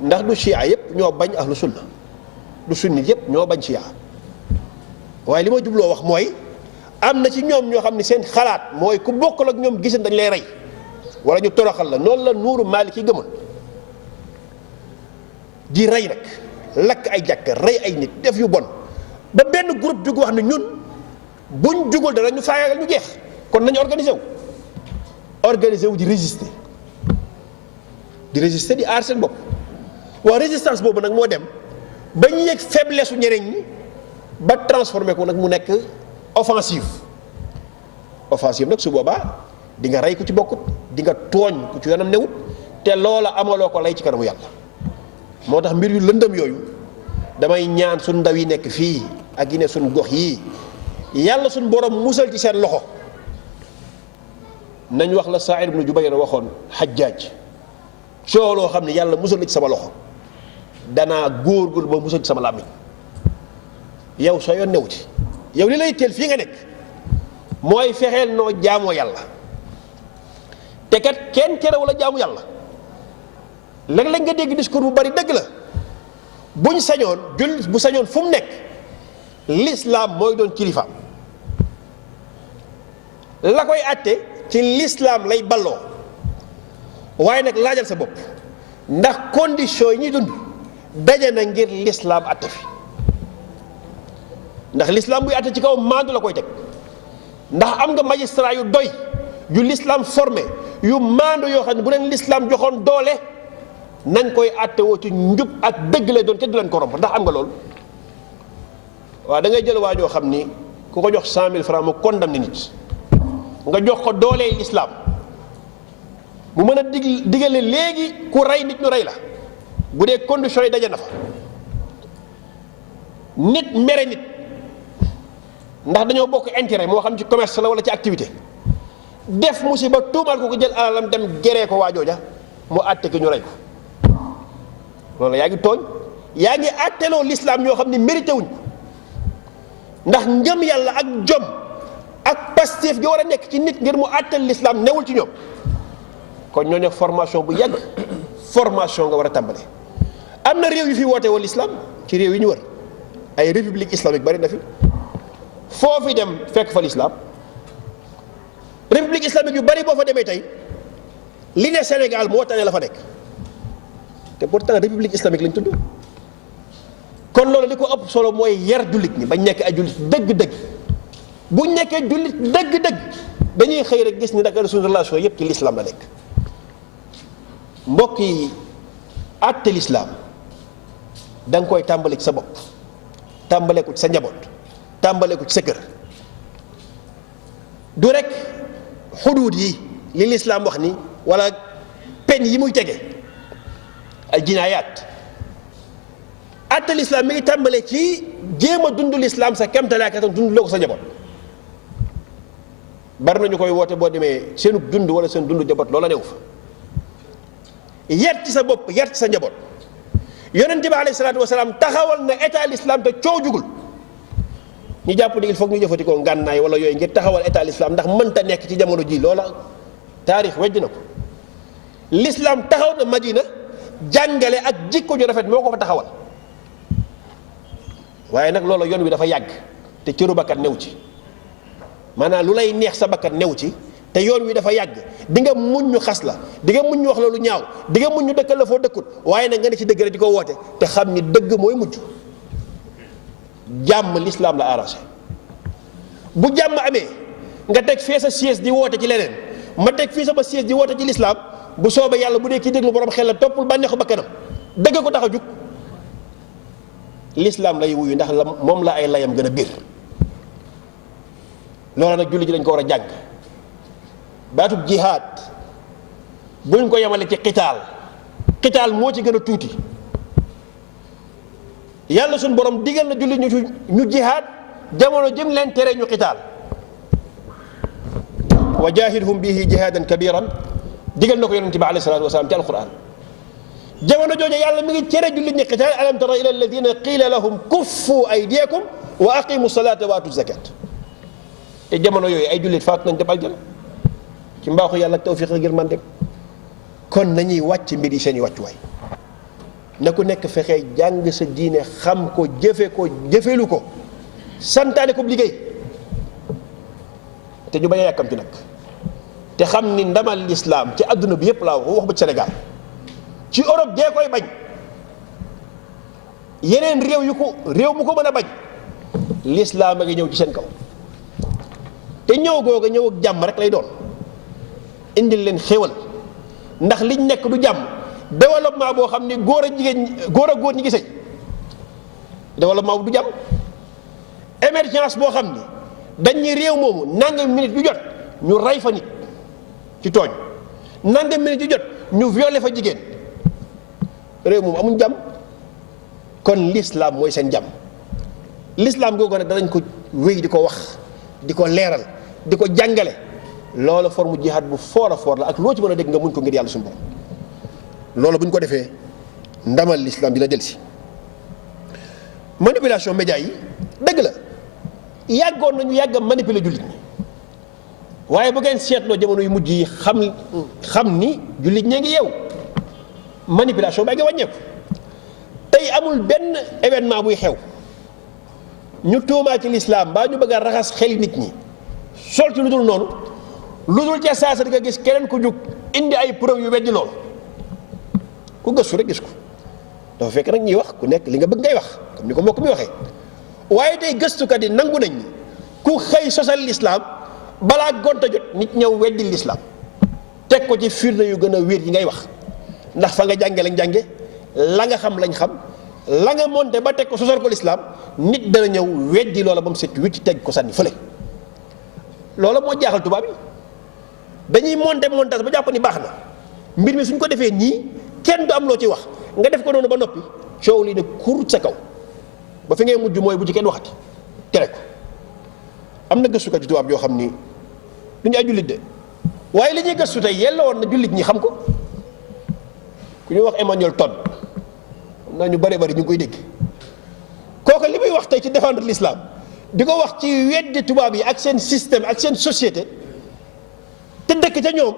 ndax du chia yëpp ñoo bañ ahlu sunna du sunni yëpp ñoo bañ chia waaye li ma jubloo wax mooy am na ci ñoom ñoo xam ne seen xalaat mooy ku bokkul ak ñoom gisan dañ lay rey wala ñu toroxal la noonu la nuuru Maalik yi gëmoon di rey nag lakk ay jàkka rey ay nit def yu bon ba benn groupe jug wax ne ñun buñ jugul dara ñu faagaagal ñu jeex kon nañu organiser wu di résister di aar seen bopp waa résistance boobu nag moo dem ba ñu yëg faiblesse su ñeneen ñi ba transformé ko nag mu nekk offensive nag su boobaa di nga rey ku ci bokkut di nga tooñ ku ci yoonam newut te loola amaloo ko lay ci kanamu yàlla moo tax mbir yu lëndëm yooyu damay ñaan suñ ndaw yi nekk fii ak yi ne suñ gox yii yàlla suñ borom musal ci seen loxo nañ wax la Saïd ibnu Jubayr waxoon Xajjaaj coow loo xam ne yàlla musal na ci sama loxo danaa góorgóorlu ba musal ci sama làmmiñ yow soo yoon new ci yow li lay teel fii nga nekk mooy fexeel noo jaamoo yàlla te kat kenn terewu la jaamu yàlla léeg-léeg nga dégg discours bu bari dëgg la buñ sañoon jullit bu sañoon fu mu nekk l'islam mooy doon kilifaam la koy àtte ci l'islam lay balloo waaye nag laajal sa bopp ndax condition yi ñuy dund daje na ngir l'islam àtte fi ndax l'islam buy àtte ci kaw maandu la koy teg ndax am nga magistrat yu doy yu l'islam formé yu maandu yoo xam ne bu leen l'islam joxoon doole nañ koy àtte woo ci njub ak dëgg lay doon te du leen ko romb ndax am nga loolu waaw da ngay jël waa joo xam ni ku ko jox 100 000 francs mu condamné nit nga jox ko doolee l'islam mu mën a digale léegi ku rey nit ñu rey la bu dee conditions yi daje na fa nit mere nit ndax dañoo bokk intérêt moo xam ci commerce la wala ci activité def musiba tuumal ko jël alalam dem geree ko waajooja mu àtte ki ñu rey ko loolu yaa ngi tooñ yaa ngi àtteloo l'islam ñoo xam ne mérité wuñ ndax ngëm yàlla ak jom ak pastéef gi war a nekk ci nit ngir mu àttel l'islam newul ci ñoom kon ñooñu formation bu yàgg formation nga war a tàmbale am na réew yu fi woote woo l'islam ci réew yi ñu wër ay république islamique bari na fi foofi dem fekk fa l'islam république islamique yu bari boo fa demee tey li ne Sénégal moo tane la fa nekk te pourtant république islamique lañ tudd kon loolu li ko ëpp solo mooy yar jullit ñi bañ nekk ay jullit dëgg-dëgg buñ nekkee jullit dëgg-dëgg dañuy xëy rek gis ni nag suñu relation yépp ci l'islam la nekk mbokk yi àtte l'islam da nga koy tàmbale ci sa bopp tàmbale ko ci sa njaboot tàmbale ko ci sa kër du rek xuduud yi li l'islam wax ni wala pen yi muy tege al jinaayaat àtte l'islam mi ngi tàmbale ci jéem a dund l'islam sa kemtalaay kattan dund loo ko sa njaboot bari nañu koy woote boo demee seenu dund wala seen dund njaboot loola new fa yar ci sa bopp yar ci sa njaboot yonent bi alayhi salaatu wasalaam taxawal na état l'islam te coow jugul ñu jàpp ni il faut ñu jëfandikoo ngànnaay wala yooyu ngir taxawal état l'islam ndax mënta nekk ci jamono ji loola taarix wejj na ko l'islam taxaw na Madina jàngale ak jikko ju rafet moo ko fa taxawal waaye nag loolu yoon wi dafa yàgg te cëru bakkat new ci maanaam lu lay neex sa bakkat new ci te yoon wi dafa yàgg di nga muñ ñu xas la di nga muñ ñu wax la lu ñaaw di nga muñ ñu dëkkal la foo dëkkut waaye nag nga ne ci dëgg rek di ko woote te xam ni dëgg mooy mujj jàmm l'islam la arrangé bu jàmm amee nga teg fee sa siège di woote ci leneen ma teg fii sama siège di woote ci l'islam bu soobee yàlla bu dee kii déglu borom xel la toppul bànneexu bakkanam dëgg ko tax a jug l'islam lay wuyu ndax la moom la ay layam gën a biir loolu nag julli ji dañ ko war a jàng baatub jihaad buñ ko yemale ci qitaal moo ci gën a tuuti yàlla suñ borom digal na julli ñu jihaad jamono jëm leen tere ñu xitaal wa jahidhum bihi jihadan kabiran digal na ko yonente bi alayhi salatu wasalaam ci alquran jamono jooju yàlla mi ngi tere jullit ñi xitaal alam tara ila alladina qila lahum kuffu aydiyakum wa aqimu salata wa atu zakat te jamono yooyu ay jullit faat nañ dem aljana ci mbaaxu yàlla ak tawfiq ngir man dem kon nañuy wàcc mbir yi seen i wàccuwaay na ku nekk fexee jàng sa diine xam ko jëfelu ko santaane ko liggéey te ñu bañ a yàkkamti nag te xam ni ndamal lislaam ci àdduna bi yépp laa wax ba Sénégal ci Europe dee koy bañ yeneen réew mu ko mën a bañ lislaam a ngi ñëw ci seen kaw te ñëw googa ñëw ak jàmm rek lay doon indil leen xéwal ndax liñ nekk du jàmm développement boo xam ni góor ak góor ñi ngi sëy développement bu du jàmm émergence boo xam ni dañ ni réew moomu nangam minute yu jot ñu rey fa nit ci tooñ nangam minute yu jot ñu violé fa jigéen réew moomu amuñ jàmm kon l'islam mooy seen jàmm l'islam googu nag danañ ko wéy di ko wax di ko leeral di ko jàngale loolu forme jihad bu foor a foor la ak loo ci mën a dégg nga muñ ko ngir yàlla suñu borom loolu bu ñu ko defee ndamal l'islam dina delsi manipulation média yi dëgg la yàggoon nañu yàgg a manipuler jullit ñi waaye bu ngeen seetloo jamono yu mujj yi xam ni jullit ñee ngi yeew manipulation baa ngi wàññeeku tey amul benn événement buy xew ñu tuumaa ci l'islam baa ñu bëgg a raxas xel nit ñi sol ci lu dul noonu lu dul ca saasa di nga gis keneen ku jug indi ay preuve yu weddi loolu ku gëstu rek gis ko dafa fekk nag ñuy wax ku nekk li nga bëgg ngay wax comme ni ko mbokk mi waxee waaye tey gëstukat yi nangu nañ ni ku xëy sosal l'islam balaa gonta jot nit ñëw weddi l'islam teg ko ci firnde yu gën a wér yi ngay wax ndax fa nga jànge lañ jànge la nga xam lañ xam la nga monte ba teg ko sosal ko l'islam nit dana ñëw weddi loola ba mu set wicc teg ko sànni fële loola moo jaaxal tubaab yi dañuy montage ba jàpp ni baax na mbir mi suñ ko defee nii kenn du am loo ci wax nga def ko noonu ba noppi coow lii ne kur sa kaw ba fi ngay mujj mooy bu ci kenn waxati tere ko am na gëstukat ci tubaab yoo xam ni du ñu ay jullit de waaye li ñuy gëstu tey yella woon na jullit ñi xam ko ku ñuy wax Emmanuel Todd xam naa ñu bari ñu ngi koy dégg kooku li muy wax tey ci défendre l'islam di ko wax ci weddi tubaab yi ak seen système ak seen société te dëkk ca ñoom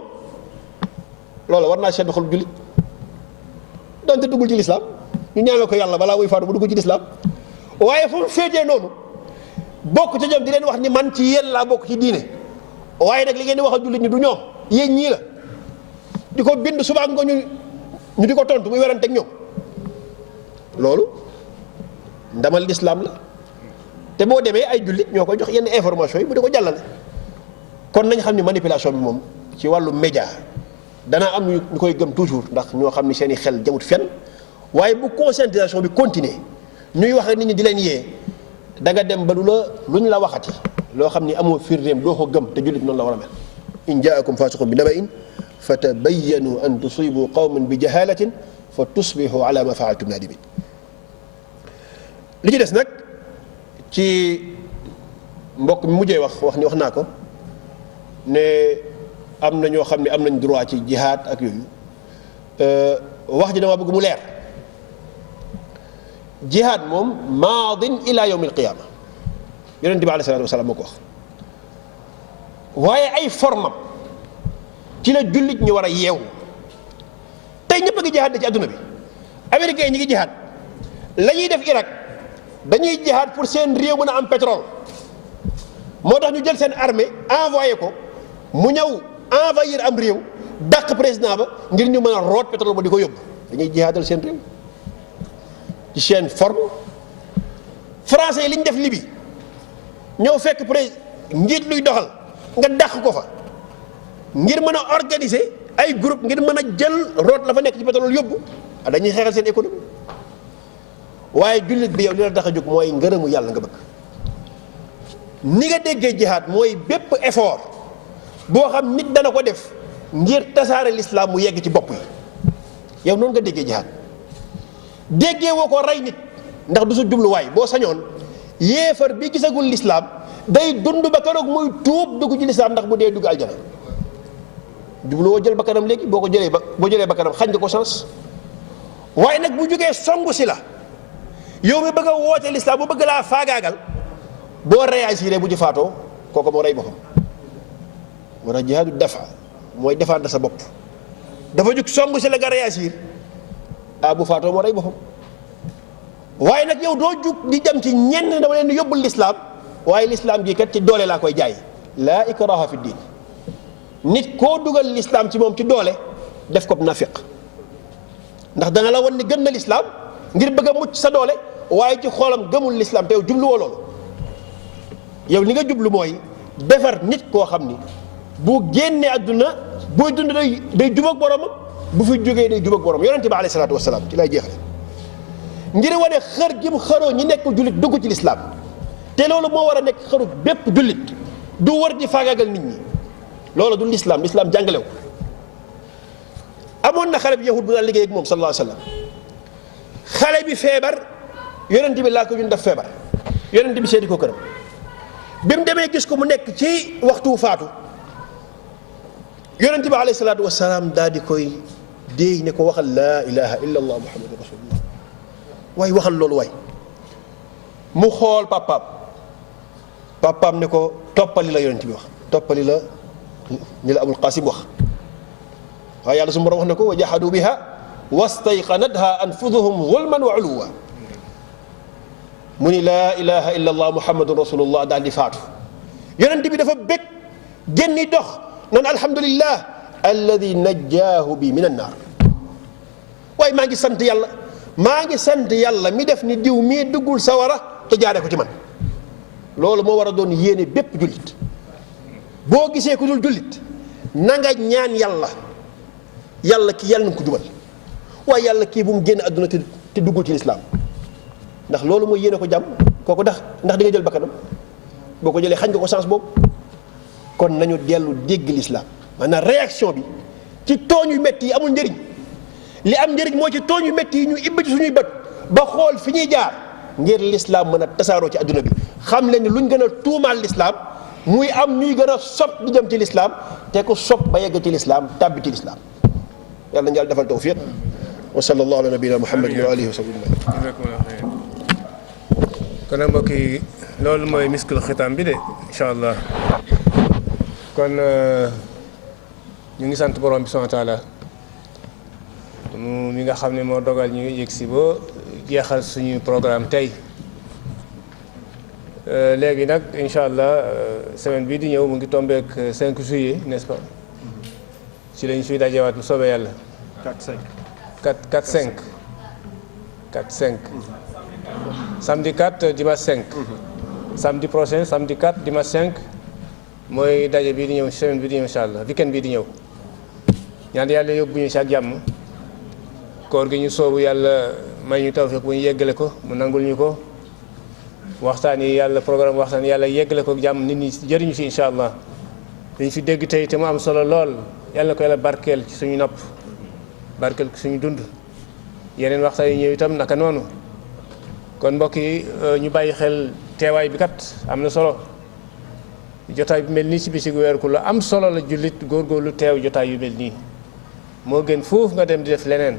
loolu war naa sedd xol jullit donte duggul ci l'islam ñu ñaanal ko yàlla balaa muy faatu bu dugg ci l'islam waaye fu mu féetee noonu bokk ca ñoom di leen wax ni man ci yéen laa bokk ci diine waaye nag li ngeen di wax a jullit ñi du ñoom yéen ñii la di ko bind suba ak ngoon ñu di ko tontu muy werante ak ñoom loolu ndamal l'islam la te boo demee ay jullit ñoo koy jox yenn information yi bu di ko jàllale kon nañ xam ni manipulation bi moom ci wàllu média danaa am ñu koy gëm toujours ndax ñoo xam ni seen i xel jamut fenn waaye bu conscientisation bi continuer ñuy wax nit ñi di leen yee da nga dem ba lu ñu la waxati loo xam ni amoo firndeem doo ko gëm te jullit noonu la war a mel in jaakum fasiqun bi naba'in fatabayyanu an tusibu qawman bi jahalatin fa tusbihu ala ma faaltum nadimin li ci des nag ci mbokk mi mujjee wax naa ko ne am na ñoo xam ne am nañ droit ci jihaad ak yooyu wax ji dama bëgg mu leer jihaad moom maadin ila yawm alqiyama yonent bi alayhi salaatu wasalaam moo ko wax waaye ay formam ci la jullit ñi war a yeewu tey ñëpp a ngi jihaad ci adduna bi américains yi ñi ngi jihaad la ñuy def Irak dañuy jihaad pour seen réew mën a am pétrole moo tax ñu jël seen armée envoyé ko mu ñëw envahir am réew dàq président ba ngir ñu mën a root pétrole ba di ko yóbbu dañuy jihaadal seen réew ci seen forme français yi li ñu def Libye ñëw fekk njiit luy doxal nga dàq ko fa ngir mën a organiser ay groupe ngir mën a jël root la fa nekk ci pétrole yóbbu dañuy xeexal seen économie waaye jullit bi yow li la tax a jóg mooy ngërëmu yàlla nga bëgg ni nga déggee jihaad mooy bépp effort boo xam nit dana ko def ngir tasaare l'islam mu yegg ci bopp yi yow noonu nga déggee jihaad déggee woo ko rey nit ndax du sa jubluwaay boo sañoon yéefar bi gisagul lislaam day dund ba keroog muy tuub dugg ci lislaam ndax bu dee dugg aljana jubluwoo jël bakkanam léegi boo jëlee bakkanam xañ nga ko chance. waaye nag bu jógee songu si la yow mi bëgg a woote lislaam bu bëgg laa faagaagal boo réagiré bu ci faatoo kooku moo rey boppam. moo tax jihaadu dafa mooy défendre sa bopp dafa jug songu si la nga réagir bu faatoo moo rey boppam. waaye nag yow doo jug di dem ci ñenn dama leen yóbbul lislaam waaye lislaam gi kat ci doole laa koy jaay laa ikraha fi diin nit koo dugal lislaam ci moom ci doole def ko nafiq ndax dana la wan ni gën na lislaam ngir bëgg a mucc sa doole waaye ci xoolam gëmul lislaam te yow jubluwoo loolu. yow li nga jublu mooy defar nit koo xam ni bu génnee àdduna booy dund day jubag boromam bu fi jógee day jubag borom yonente bi alayhi salaatu wasalaam ci lay jeexale ngir wane xër gi mu xëroo ñi nekk jullit dugg ci lislaam te loolu moo war a nekk xëru bépp jullit du war di faagaagal nit ñi loolu du lislaam jàngalew amoon na xale bi yahud bu daan liggéey ak moom sallallahu alayhi wa sallam xale bi feebar yonent bi laa ko ñun def feebar yonent bi seeti ko këram bi mu demee gis ko mu nekk ci waxtu faatu yonent bi alayhi salaatu wasalaam daal di koy déey ne ko waxal laa ilaha illa allah muhammadu rasulullah waaye waxal loolu waay mu xool papaam ne ko toppali la yonent bi wax toppali la ñu la abul qasim wax waaye yàlla su borom wax na ko wa jahadu biha wastayqanatha anfusuhum zulman wa uluwa mu ni laa ilaha illa allah muhammadun rasulullah daal di faatu yonent bi dafa bég génni dox naan alhamdulillah alladi najjaahu bi min annaar waaye maa ngi sant yàlla mi def ni diw mii duggul sawara te jaare ko ci man loolu moo war a doon yéene bépp jullit boo gisee ku dul jullit na nga ñaan yàlla kii yàlla na ko jubal waaye yàlla kii bu mu génn àdduna te duggul ci lislaam ndax loolu mooy yéene ko jàmm kooku ndax di nga jël bakkanam boo ko jëlee xañ nga ko chance boobu. kon nañu dellu dégg lislaam maanaam réaction bi ci tooñ yu métti yi amul njëriñ li am njëriñ moo ci tooñ yu métti yi ñu ibbi ci suñuy bët ba xool fi ñuy jaar ngir lislaam mën a tasaaroo ci adduna bi xam leen ni luñ gën a tuumaal lislaam muy am ñuy gën a sopp di jëm ci lislaam te ku sopp ba yegg ci lislaam tàbbi ci lislaam yàlla na yàlla defal tawfiq wa sallallahu ala nabiyina muhammadin wa alihi wa sahbihi kon mbokk yi loolu mooy miskul xitaam bi de incha allah kon ñu ngi sant borom bi subhanahu wa taala mi nga xam ne moo dogal ñu yëg si ba jeexal suñu programme tey léegi nag incha allah semaine bii di ñëw mu ngi tombeek 5 juillet n'est-ce pas ci lañ suy dajewaat bu soobee yàlla 4-5 samedi 4 dimanche 5 samedi prochain samedi 4 dimanche 5 mooy daje bii di ñëw semaine bii di ñëw incha allah weekend bii di ñëw ñaan yàlla yóbbu ñu si ak jàmm koor gi ñu soobu yàlla may ñu tawfiq bu ñu yeggale ko mu nangul ñu ko waxtaan yi yàlla programme waxtaan yàlla yeggale ko jàmm nit ñi jëriñu si incha allah dañ fi dégg tey te mu am solo lool yàlla ko yàlla barkeel ci suñu nopp barkeel ci suñu dund yeneen waxtaan yi ñëw itam naka noonu kon mbokk yi ñu bàyyi xel teewaay bi kat am na solo jotaay bi mel nii ci bisi gu weer ku la am solo la jullit góorgóorlu teew jotaay yu mel nii moo gën foofu nga dem di def leneen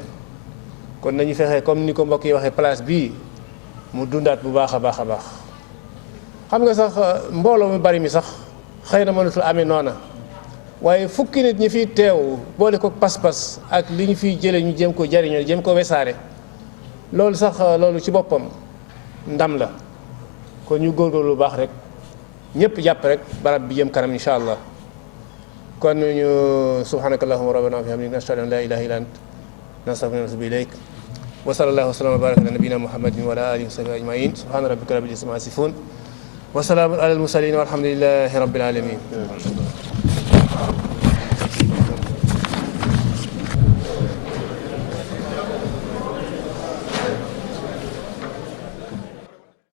kon nañu fexe comme ni ko mbokk yi waxee place bii mu dundaat bu baax a baax a baax xam nga sax mbooloo mu bari mi sax xëy na mënatul amee noona waaye fukki nit ñi fiy teew boole ko pas-pas ak li ñu fiy jëlee ñu jéem ko jariñoo jéem ko wesaare loolu sax loolu ci boppam ndam la kon ñu góorgóorlu lu baax rek ñëpp jàpp rek barab bi jëm kanam incha allah kon ñu subhanaka allahumma rabbana wa bihamdika nashhadu an la ilaha illa ant nastaghfiruka wa natubu ilayk wa sallallahu wa sallam wa baraka ala nabiyyina muhammadin wa ala alihi wa sahbihi ajmain subhana rabbika rabbil izzati amma yasifun wa salamun ala al mursalin walhamdulillahi rabbil alamin